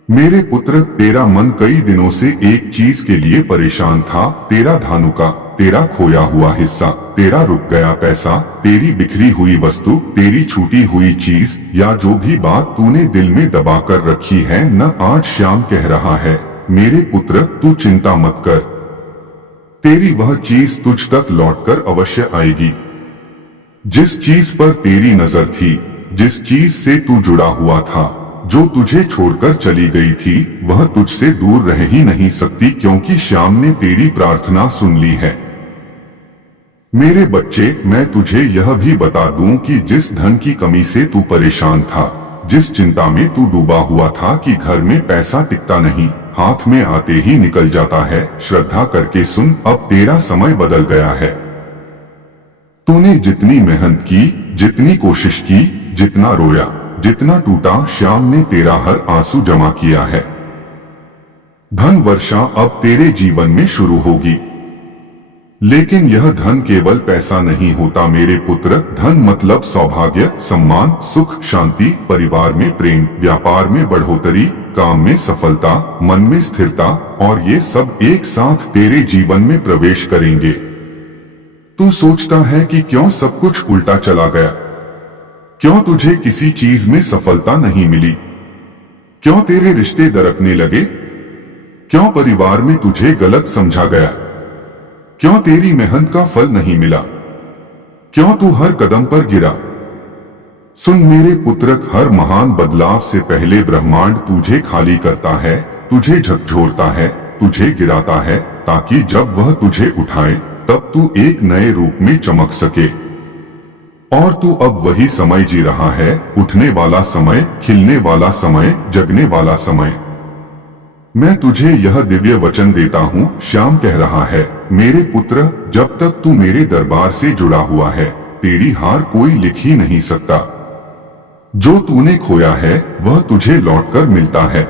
मेरे पुत्र, तेरा मन कई दिनों से एक चीज के लिए परेशान था, तेरा धानुका, तेरा खोया हुआ हिस्सा, तेरा रुक गया पैसा, तेरी बिखरी हुई वस्तु, तेरी छूटी हुई चीज, या जो भी बात तूने दिल में दबा कर रखी है न, आज श्याम कह रहा है, मेरे पुत्र तू चिंता मत कर, तेरी वह चीज तुझ तक लौटकर अवश्य आएगी। जिस चीज पर तेरी नजर थी, जिस चीज से तू जुड़ा हुआ था, जो तुझे छोड़कर चली गई थी, वह तुझसे दूर रह ही नहीं सकती, क्योंकि श्याम ने तेरी प्रार्थना सुन ली है। मेरे बच्चे, मैं तुझे यह भी बता दूं कि जिस धन की कमी से तू परेशान था, जिस चिंता में तू डूबा हुआ था कि घर में पैसा टिकता नहीं, हाथ में आते ही निकल जाता है, श्रद्धा करके सुन, अब तेरा समय बदल गया है। तूने जितनी मेहनत की, जितनी कोशिश की, जितना रोया, जितना टूटा, श्याम ने तेरा हर आंसू जमा किया है। धन वर्षा अब तेरे जीवन में शुरू होगी। लेकिन यह धन केवल पैसा नहीं होता मेरे पुत्र, धन मतलब सौभाग्य, सम्मान, सुख, शांति, परिवार में प्रेम, व्यापार में बढ़ोतरी, काम में सफलता, मन में स्थिरता, और ये सब एक साथ तेरे जीवन में प्रवेश करेंगे। तू सोचता है कि क्यों सब कुछ उल्टा चला गया, क्यों तुझे किसी चीज में सफलता नहीं मिली, क्यों तेरे रिश्ते दरकने लगे, क्यों परिवार में तुझे गलत समझा गया, क्यों तेरी मेहनत का फल नहीं मिला, क्यों तू हर कदम पर गिरा। सुन मेरे पुत्र, हर महान बदलाव से पहले ब्रह्मांड तुझे खाली करता है, तुझे झकझोरता है, तुझे गिराता है, ताकि जब वह तुझे उठाए तब तू एक नए रूप में चमक सके। और तू अब वही समय जी रहा है, उठने वाला समय, खिलने वाला समय, जगने वाला समय। मैं तुझे यह दिव्य वचन देता हूँ, श्याम कह रहा है, मेरे पुत्र, जब तक तू मेरे दरबार से जुड़ा हुआ है, तेरी हार कोई लिख ही नहीं सकता। जो तूने खोया है वह तुझे लौटकर मिलता है,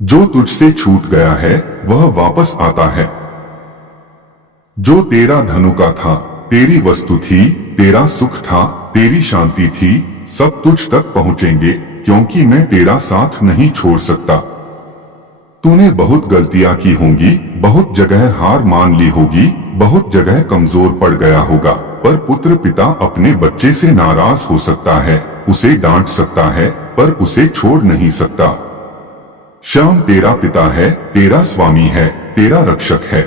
जो तुझसे छूट गया है वह वापस आता है। जो तेरा धनुका था, तेरी वस्तु थी, तेरा सुख था, तेरी शांति थी, सब तुझ तक पहुंचेंगे, क्योंकि मैं तेरा साथ नहीं छोड़ सकता। तूने बहुत गलतियां की होंगी, बहुत जगह हार मान ली होगी, बहुत जगह कमजोर पड़ गया होगा, पर पुत्र, पिता अपने बच्चे से नाराज हो सकता है, उसे डांट सकता है, पर उसे छोड़ नहीं सकता। श्याम तेरा पिता है, तेरा स्वामी है, तेरा रक्षक है।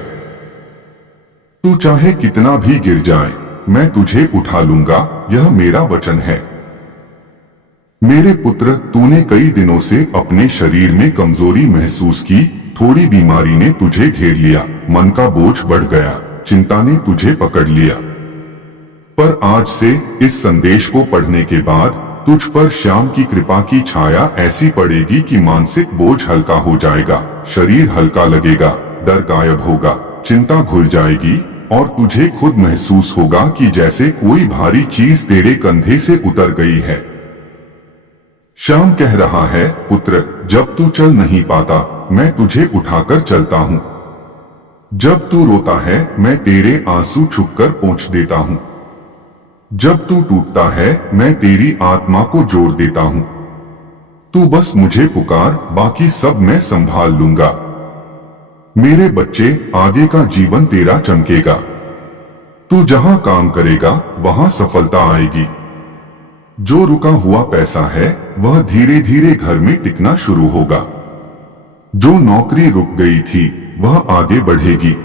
तू चाहे कितना भी गिर जाए, मैं तुझे उठा लूंगा, यह मेरा वचन है। मेरे पुत्र, तूने कई दिनों से अपने शरीर में कमजोरी महसूस की, थोड़ी बीमारी ने तुझे घेर लिया, मन का बोझ बढ़ गया, चिंता ने तुझे पकड़ लिया। पर आज से इस संदेश को पढ़ने के बाद तुझ पर श्याम की कृपा की छाया ऐसी पड़ेगी कि मानसिक बोझ हल्का हो जाएगा, शरीर हल्का लगेगा, डर गायब होगा, चिंता घुल जाएगी, और तुझे खुद महसूस होगा कि जैसे कोई भारी चीज तेरे कंधे से उतर गई है। श्याम कह रहा है, पुत्र, जब तू चल नहीं पाता, मैं तुझे उठाकर चलता हूँ। जब तू रोता है, मैं तेरे आंसू छुपकर पोंछ देता हूँ। जब तू टूटता है, मैं तेरी आत्मा को जोड़ देता हूँ। तू बस मुझे पुकार, बाकी सब मैं संभाल लूंगा। मेरे बच्चे, आगे का जीवन तेरा चमकेगा। तू जहां काम करेगा वहां सफलता आएगी। जो रुका हुआ पैसा है वह धीरे धीरे घर में टिकना शुरू होगा। जो नौकरी रुक गई थी वह आगे बढ़ेगी।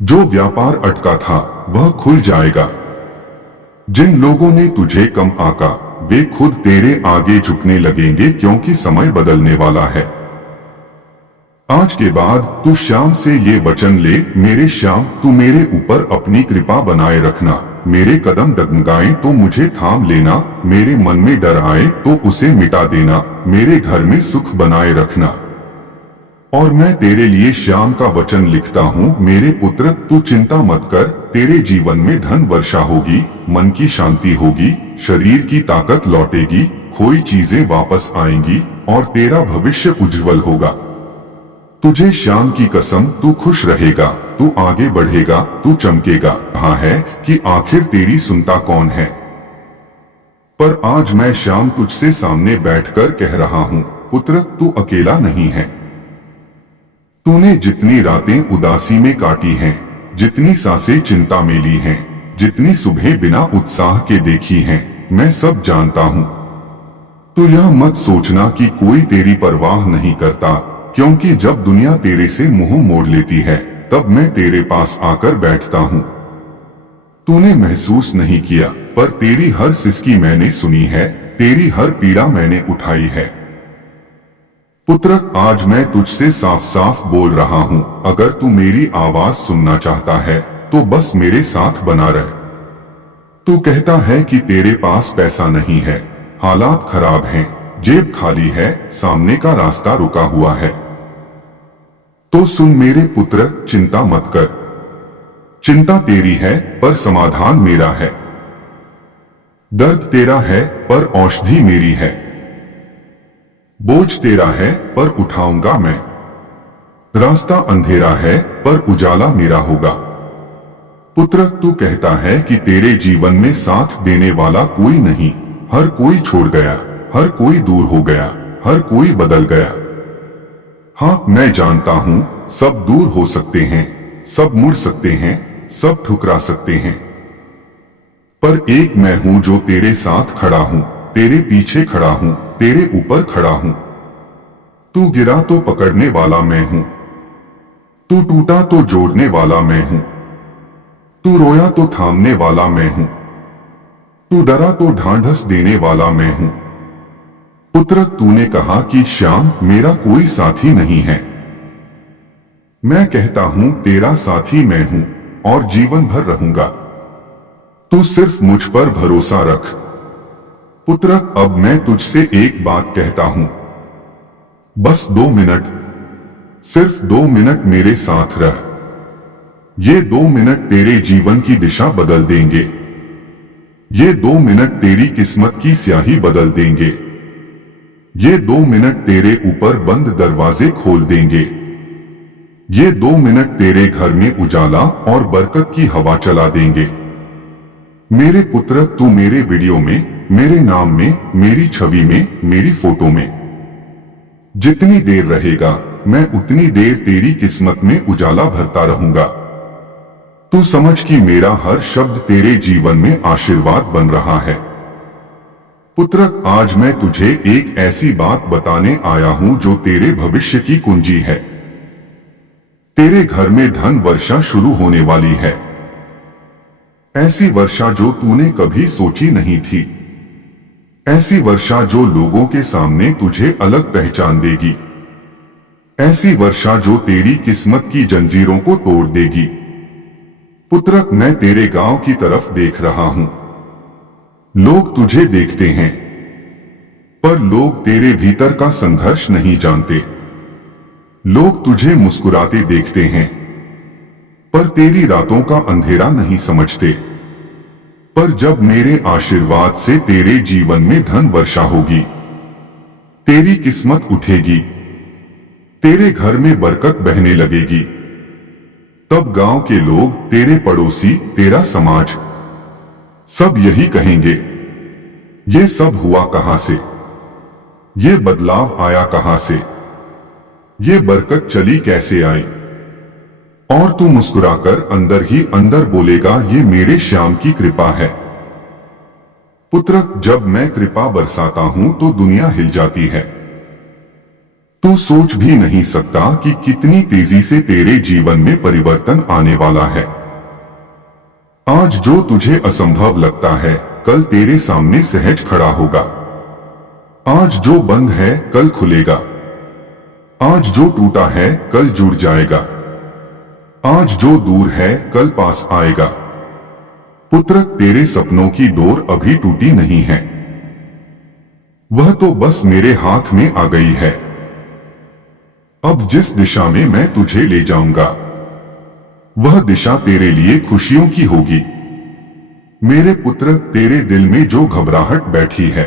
जो व्यापार अटका था वह खुल जाएगा। जिन लोगों ने तुझे कम आंका वे खुद तेरे आगे झुकने लगेंगे, क्योंकि समय बदलने वाला है। आज के बाद तू श्याम से ये वचन ले, मेरे श्याम, तू मेरे ऊपर अपनी कृपा बनाए रखना। मेरे कदम डगमगाएं तो मुझे थाम लेना, मेरे मन में डर आए तो उसे मिटा देना, मेरे घर में सुख बनाए रखना। और मैं तेरे लिए श्याम का वचन लिखता हूँ, मेरे पुत्र, तू चिंता मत कर, तेरे जीवन में धन वर्षा होगी, मन की शांति होगी, शरीर की ताकत लौटेगी, खोई चीजें वापस आएंगी, और तेरा भविष्य उज्जवल होगा। तुझे श्याम की कसम, तू खुश रहेगा, तू आगे बढ़ेगा, तू चमकेगा। हाँ है कि आखिर तेरी सुनता कौन है। पर आज मैं श्याम तुझसे सामने बैठकर कह रहा हूँ, पुत्र तू अकेला नहीं है। तूने जितनी रातें उदासी में काटी हैं, जितनी सांसें चिंता में ली हैं, जितनी सुबह बिना उत्साह के देखी हैं, मैं सब जानता हूँ। तू यह मत सोचना कि कोई तेरी परवाह नहीं करता, क्योंकि जब दुनिया तेरे से मुंह मोड़ लेती है तब मैं तेरे पास आकर बैठता हूँ। तूने महसूस नहीं किया, पर तेरी हर सिसकी मैंने सुनी है, तेरी हर पीड़ा मैंने उठाई है। पुत्र आज मैं तुझसे साफ साफ बोल रहा हूँ, अगर तू मेरी आवाज सुनना चाहता है तो बस मेरे साथ बना रह। तू कहता है कि तेरे पास पैसा नहीं है, हालात खराब हैं, जेब खाली है, सामने का रास्ता रुका हुआ है। तो सुन मेरे पुत्र, चिंता मत कर। चिंता तेरी है पर समाधान मेरा है। दर्द तेरा है पर औषधि मेरी है। बोझ तेरा है पर उठाऊंगा मैं। रास्ता अंधेरा है पर उजाला मेरा होगा। पुत्र तू कहता है कि तेरे जीवन में साथ देने वाला कोई नहीं, हर कोई छोड़ गया, हर कोई दूर हो गया, हर कोई बदल गया। हाँ मैं जानता हूँ, सब दूर हो सकते हैं, सब मुड़ सकते हैं, सब ठुकरा सकते हैं, पर एक मैं हूँ जो तेरे साथ खड़ा हूँ, तेरे पीछे खड़ा हूँ, तेरे ऊपर खड़ा हूँ। तू गिरा तो पकड़ने वाला मैं हूँ, तू टूटा तो जोड़ने वाला मैं हूँ, तू रोया तो थामने वाला मैं हूँ, तू डरा तो ढांढस देने वाला मैं हूँ। पुत्र तूने कहा कि श्याम मेरा कोई साथी नहीं है। मैं कहता हूं तेरा साथी मैं हूं और जीवन भर रहूंगा। तू सिर्फ मुझ पर भरोसा रख। पुत्र अब मैं तुझसे एक बात कहता हूं, बस 2 मिनट, सिर्फ 2 मिनट मेरे साथ रह। ये 2 मिनट तेरे जीवन की दिशा बदल देंगे। ये 2 मिनट तेरी किस्मत की स्याही बदल देंगे। ये 2 मिनट तेरे ऊपर बंद दरवाजे खोल देंगे। ये 2 मिनट तेरे घर में उजाला और बरकत की हवा चला देंगे। मेरे पुत्र तू मेरे वीडियो में, मेरे नाम में, मेरी छवि में, मेरी फोटो में जितनी देर रहेगा मैं उतनी देर तेरी किस्मत में उजाला भरता रहूंगा। तू समझ कि मेरा हर शब्द तेरे जीवन में आशीर्वाद बन रहा है। पुत्र आज मैं तुझे एक ऐसी बात बताने आया हूं जो तेरे भविष्य की कुंजी है। तेरे घर में धन वर्षा शुरू होने वाली है। ऐसी वर्षा जो तूने कभी सोची नहीं थी। ऐसी वर्षा जो लोगों के सामने तुझे अलग पहचान देगी। ऐसी वर्षा जो तेरी किस्मत की जंजीरों को तोड़ देगी। पुत्र मैं तेरे गांव की तरफ देख रहा हूं। लोग तुझे देखते हैं, पर लोग तेरे भीतर का संघर्ष नहीं जानते। लोग तुझे मुस्कुराते देखते हैं, पर तेरी रातों का अंधेरा नहीं समझते। पर जब मेरे आशीर्वाद से तेरे जीवन में धन वर्षा होगी, तेरी किस्मत उठेगी, तेरे घर में बरकत बहने लगेगी, तब गांव के लोग, तेरे पड़ोसी, तेरा समाज सब यही कहेंगे, ये सब हुआ कहां से, ये बदलाव आया कहां से, ये बरकत चली कैसे आई। और तू मुस्कुराकर अंदर ही अंदर बोलेगा, ये मेरे श्याम की कृपा है। पुत्र जब मैं कृपा बरसाता हूं तो दुनिया हिल जाती है। तू सोच भी नहीं सकता कि कितनी तेजी से तेरे जीवन में परिवर्तन आने वाला है। आज जो तुझे असंभव लगता है कल तेरे सामने सहज खड़ा होगा। आज जो बंद है कल खुलेगा। आज जो टूटा है कल जुड़ जाएगा। आज जो दूर है कल पास आएगा। पुत्र तेरे सपनों की डोर अभी टूटी नहीं है, वह तो बस मेरे हाथ में आ गई है। अब जिस दिशा में मैं तुझे ले जाऊंगा वह दिशा तेरे लिए खुशियों की होगी। मेरे पुत्र तेरे दिल में जो घबराहट बैठी है,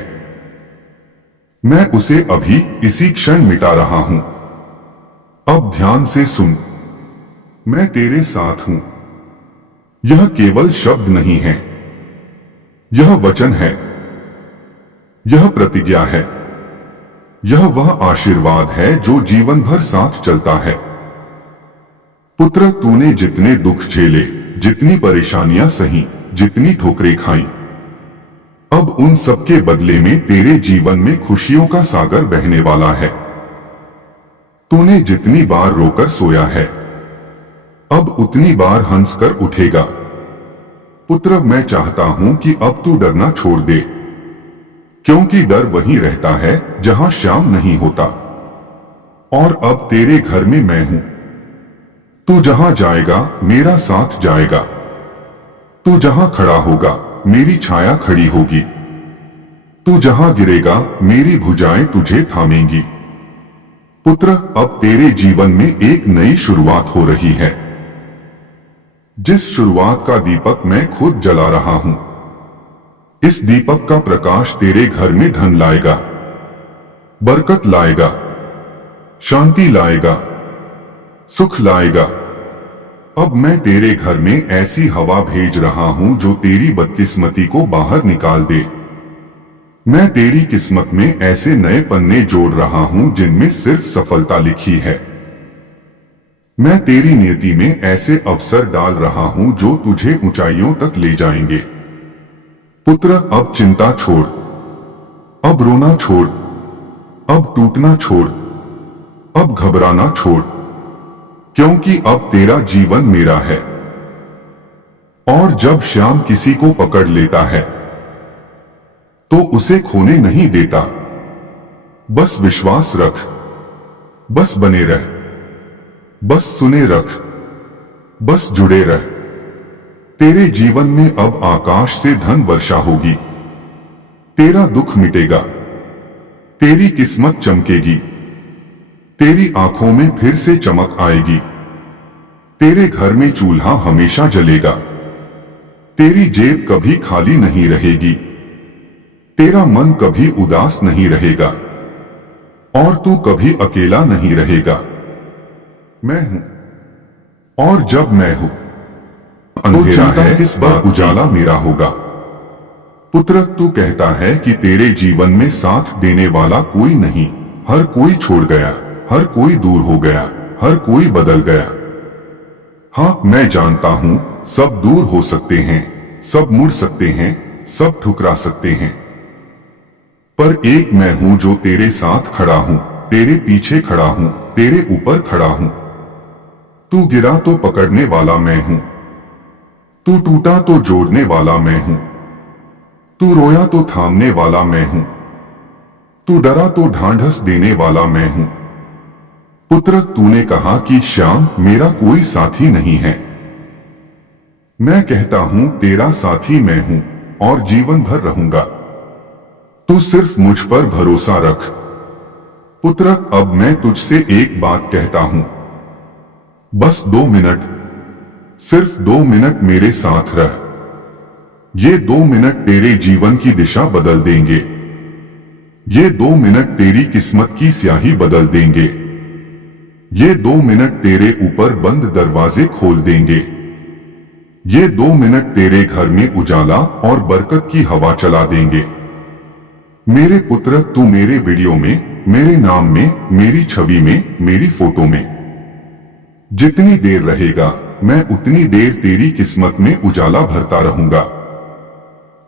मैं उसे अभी इसी क्षण मिटा रहा हूं। अब ध्यान से सुन, मैं तेरे साथ हूं। यह केवल शब्द नहीं है, यह वचन है, यह प्रतिज्ञा है, यह वह आशीर्वाद है जो जीवन भर साथ चलता है। पुत्र, तूने जितने दुख झेले, जितनी परेशानियां सही, जितनी ठोकरें खाई, अब उन सब के बदले में तेरे जीवन में खुशियों का सागर बहने वाला है। तूने जितनी बार रोकर सोया है, अब उतनी बार हंसकर उठेगा। पुत्र, मैं चाहता हूं कि अब तू डरना छोड़ दे, क्योंकि डर वहीं रहता है जहां श्याम नहीं होता। और अब तेरे घर में मैं हूं। तू जहां जाएगा मेरा साथ जाएगा। तू जहां खड़ा होगा मेरी छाया खड़ी होगी। तू जहां गिरेगा मेरी भुजाएं तुझे थामेंगी। पुत्र, अब तेरे जीवन में एक नई शुरुआत हो रही है, जिस शुरुआत का दीपक मैं खुद जला रहा हूं। इस दीपक का प्रकाश तेरे घर में धन लाएगा, बरकत लाएगा, शांति लाएगा, सुख लाएगा। अब मैं तेरे घर में ऐसी हवा भेज रहा हूं जो तेरी बदकिस्मती को बाहर निकाल दे। मैं तेरी किस्मत में ऐसे नए पन्ने जोड़ रहा हूं जिनमें सिर्फ सफलता लिखी है। मैं तेरी नियति में ऐसे अवसर डाल रहा हूं जो तुझे ऊंचाइयों तक ले जाएंगे। पुत्र, अब चिंता छोड़, अब रोना छोड़, अब टूटना छोड़, अब घबराना छोड़, क्योंकि अब तेरा जीवन मेरा है। और जब श्याम किसी को पकड़ लेता है तो उसे खोने नहीं देता। बस विश्वास रख, बस बने रह, बस सुने रख, बस जुड़े रह। तेरे जीवन में अब आकाश से धन वर्षा होगी। तेरा दुख मिटेगा, तेरी किस्मत चमकेगी, तेरी आंखों में फिर से चमक आएगी। तेरे घर में चूल्हा हमेशा जलेगा। तेरी जेब कभी खाली नहीं रहेगी। तेरा मन कभी उदास नहीं रहेगा और तू कभी अकेला नहीं रहेगा। मैं हूं, और जब मैं हूं अंधेरा है, इस बार उजाला मेरा होगा। पुत्र, तू कहता है कि तेरे जीवन में साथ देने वाला कोई नहीं, हर कोई छोड़ गया, हर कोई दूर हो गया, हर कोई बदल गया। हाँ, मैं जानता हूं, सब दूर हो सकते हैं, सब मुड़ सकते हैं, सब ठुकरा सकते हैं, पर एक मैं हूं जो तेरे साथ खड़ा हूं, तेरे पीछे खड़ा हूं, तेरे ऊपर खड़ा हूं। तू गिरा तो पकड़ने वाला मैं हूं। तू टूटा तो जोड़ने वाला मैं हूं। तू रोया तो थामने वाला मैं हूं। तू डरा तो ढांढस देने वाला मैं हूं। पुत्र, तूने कहा कि श्याम मेरा कोई साथी नहीं है। मैं कहता हूं तेरा साथी मैं हूं और जीवन भर रहूंगा। तू सिर्फ मुझ पर भरोसा रख। पुत्र, अब मैं तुझसे एक बात कहता हूं, बस 2 मिनट, सिर्फ 2 मिनट मेरे साथ रह। ये 2 मिनट तेरे जीवन की दिशा बदल देंगे। ये 2 मिनट तेरी किस्मत की स्याही बदल देंगे। ये 2 मिनट तेरे ऊपर बंद दरवाजे खोल देंगे। ये 2 मिनट तेरे घर में उजाला और बरकत की हवा चला देंगे। मेरे पुत्र, तू मेरे वीडियो में, मेरे नाम में, मेरी छवि में, मेरी फोटो में जितनी देर रहेगा, मैं उतनी देर तेरी किस्मत में उजाला भरता रहूंगा।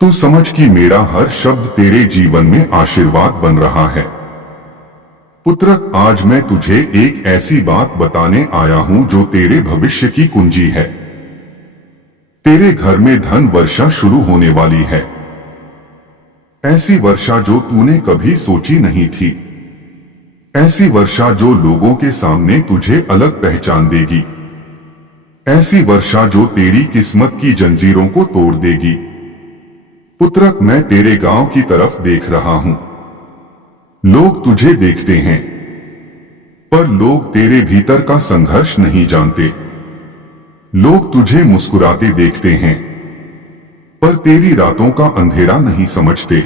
तू समझ कि मेरा हर शब्द तेरे जीवन में आशीर्वाद बन रहा है। पुत्र, आज मैं तुझे एक ऐसी बात बताने आया हूं जो तेरे भविष्य की कुंजी है। तेरे घर में धन वर्षा शुरू होने वाली है। ऐसी वर्षा जो तूने कभी सोची नहीं थी। ऐसी वर्षा जो लोगों के सामने तुझे अलग पहचान देगी। ऐसी वर्षा जो तेरी किस्मत की जंजीरों को तोड़ देगी। पुत्र, मैं तेरे गांव की तरफ देख रहा हूं। लोग तुझे देखते हैं, पर लोग तेरे भीतर का संघर्ष नहीं जानते। लोग तुझे मुस्कुराते देखते हैं, पर तेरी रातों का अंधेरा नहीं समझते।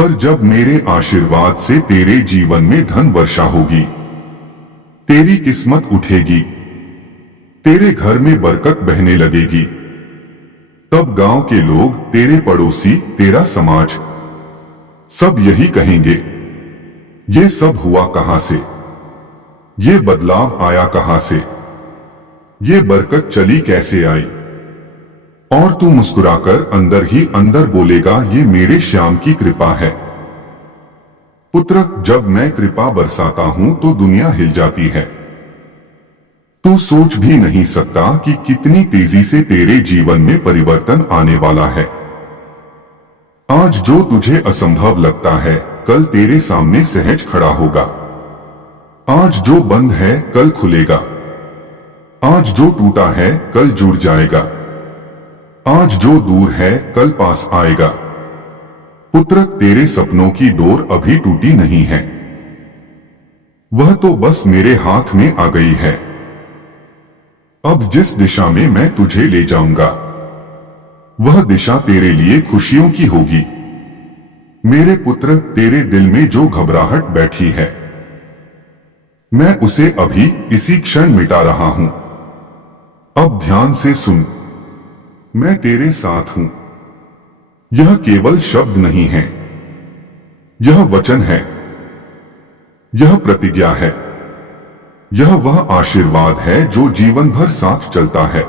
पर जब मेरे आशीर्वाद से तेरे जीवन में धन वर्षा होगी, तेरी किस्मत उठेगी, तेरे घर में बरकत बहने लगेगी, तब गांव के लोग, तेरे पड़ोसी, तेरा समाज सब यही कहेंगे, ये सब हुआ कहां से, ये बदलाव आया कहां से, ये बरकत चली कैसे आई। और तू मुस्कुराकर अंदर ही अंदर बोलेगा, ये मेरे श्याम की कृपा है। पुत्र, जब मैं कृपा बरसाता हूं तो दुनिया हिल जाती है। तू सोच भी नहीं सकता कि कितनी तेजी से तेरे जीवन में परिवर्तन आने वाला है। आज जो तुझे असंभव लगता है, कल तेरे सामने सहज खड़ा होगा। आज जो बंद है, कल खुलेगा। आज जो टूटा है, कल जुड़ जाएगा। आज जो दूर है, कल पास आएगा। पुत्र, तेरे सपनों की डोर अभी टूटी नहीं है, वह तो बस मेरे हाथ में आ गई है। अब जिस दिशा में मैं तुझे ले जाऊंगा, वह दिशा तेरे लिए खुशियों की होगी। मेरे पुत्र, तेरे दिल में जो घबराहट बैठी है, मैं उसे अभी इसी क्षण मिटा रहा हूं। अब ध्यान से सुन, मैं तेरे साथ हूं। यह केवल शब्द नहीं है, यह वचन है, यह प्रतिज्ञा है, यह वह आशीर्वाद है जो जीवन भर साथ चलता है।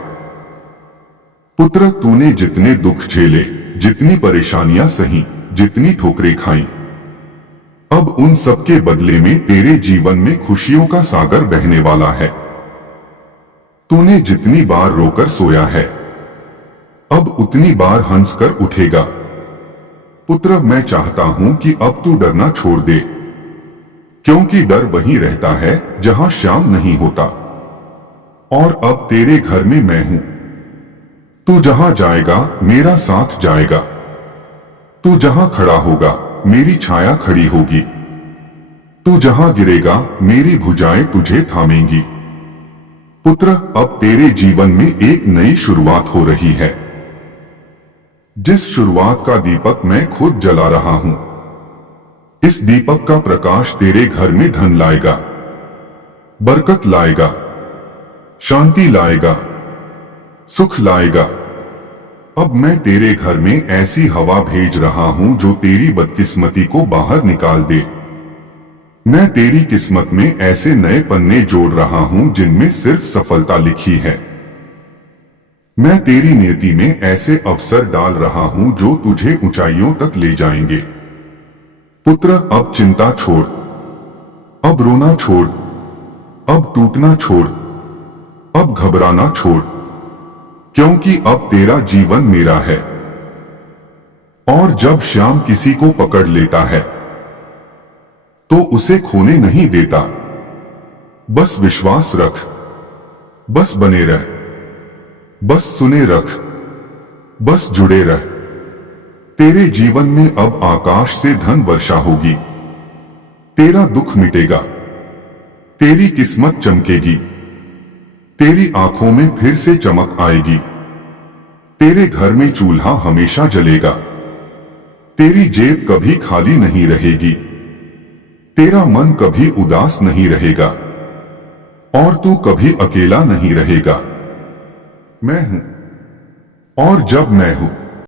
पुत्र, तूने जितने दुख झेले, जितनी परेशानियां सही, जितनी ठोकरें खाई, अब उन सब के बदले में तेरे जीवन में खुशियों का सागर बहने वाला है। तूने जितनी बार रोकर सोया है, अब उतनी बार हंसकर उठेगा। पुत्र, मैं चाहता हूं कि अब तू डरना छोड़ दे, क्योंकि डर वहीं रहता है जहां श्याम नहीं होता। और अब तेरे घर में मैं हूं। तू जहां जाएगा, मेरा साथ जाएगा। तू जहां खड़ा होगा, मेरी छाया खड़ी होगी। तू जहां गिरेगा, मेरी भुजाएं तुझे थामेंगी। पुत्र, अब तेरे जीवन में एक नई शुरुआत हो रही है, जिस शुरुआत का दीपक मैं खुद जला रहा हूं। इस दीपक का प्रकाश तेरे घर में धन लाएगा, बरकत लाएगा, शांति लाएगा, सुख लाएगा। अब मैं तेरे घर में ऐसी हवा भेज रहा हूं जो तेरी बदकिस्मती को बाहर निकाल दे। मैं तेरी किस्मत में ऐसे नए पन्ने जोड़ रहा हूं जिनमें सिर्फ सफलता लिखी है। मैं तेरी नियति में ऐसे अवसर डाल रहा हूं जो तुझे ऊंचाइयों तक ले जाएंगे। पुत्र, अब चिंता छोड़, अब रोना छोड़, अब टूटना छोड़, अब घबराना छोड़, क्योंकि अब तेरा जीवन मेरा है। और जब श्याम किसी को पकड़ लेता है, तो उसे खोने नहीं देता। बस विश्वास रख, बस बने रह, बस सुने रख, बस जुड़े रह। तेरे जीवन में अब आकाश से धन वर्षा होगी। तेरा दुख मिटेगा, तेरी किस्मत चमकेगी, तेरी आंखों में फिर से चमक आएगी। तेरे घर में चूल्हा हमेशा जलेगा, तेरी जेब कभी खाली नहीं रहेगी, तेरा मन कभी उदास नहीं रहेगा, और तू कभी अकेला नहीं रहेगा। मैं हूं, और जब मैं हूं,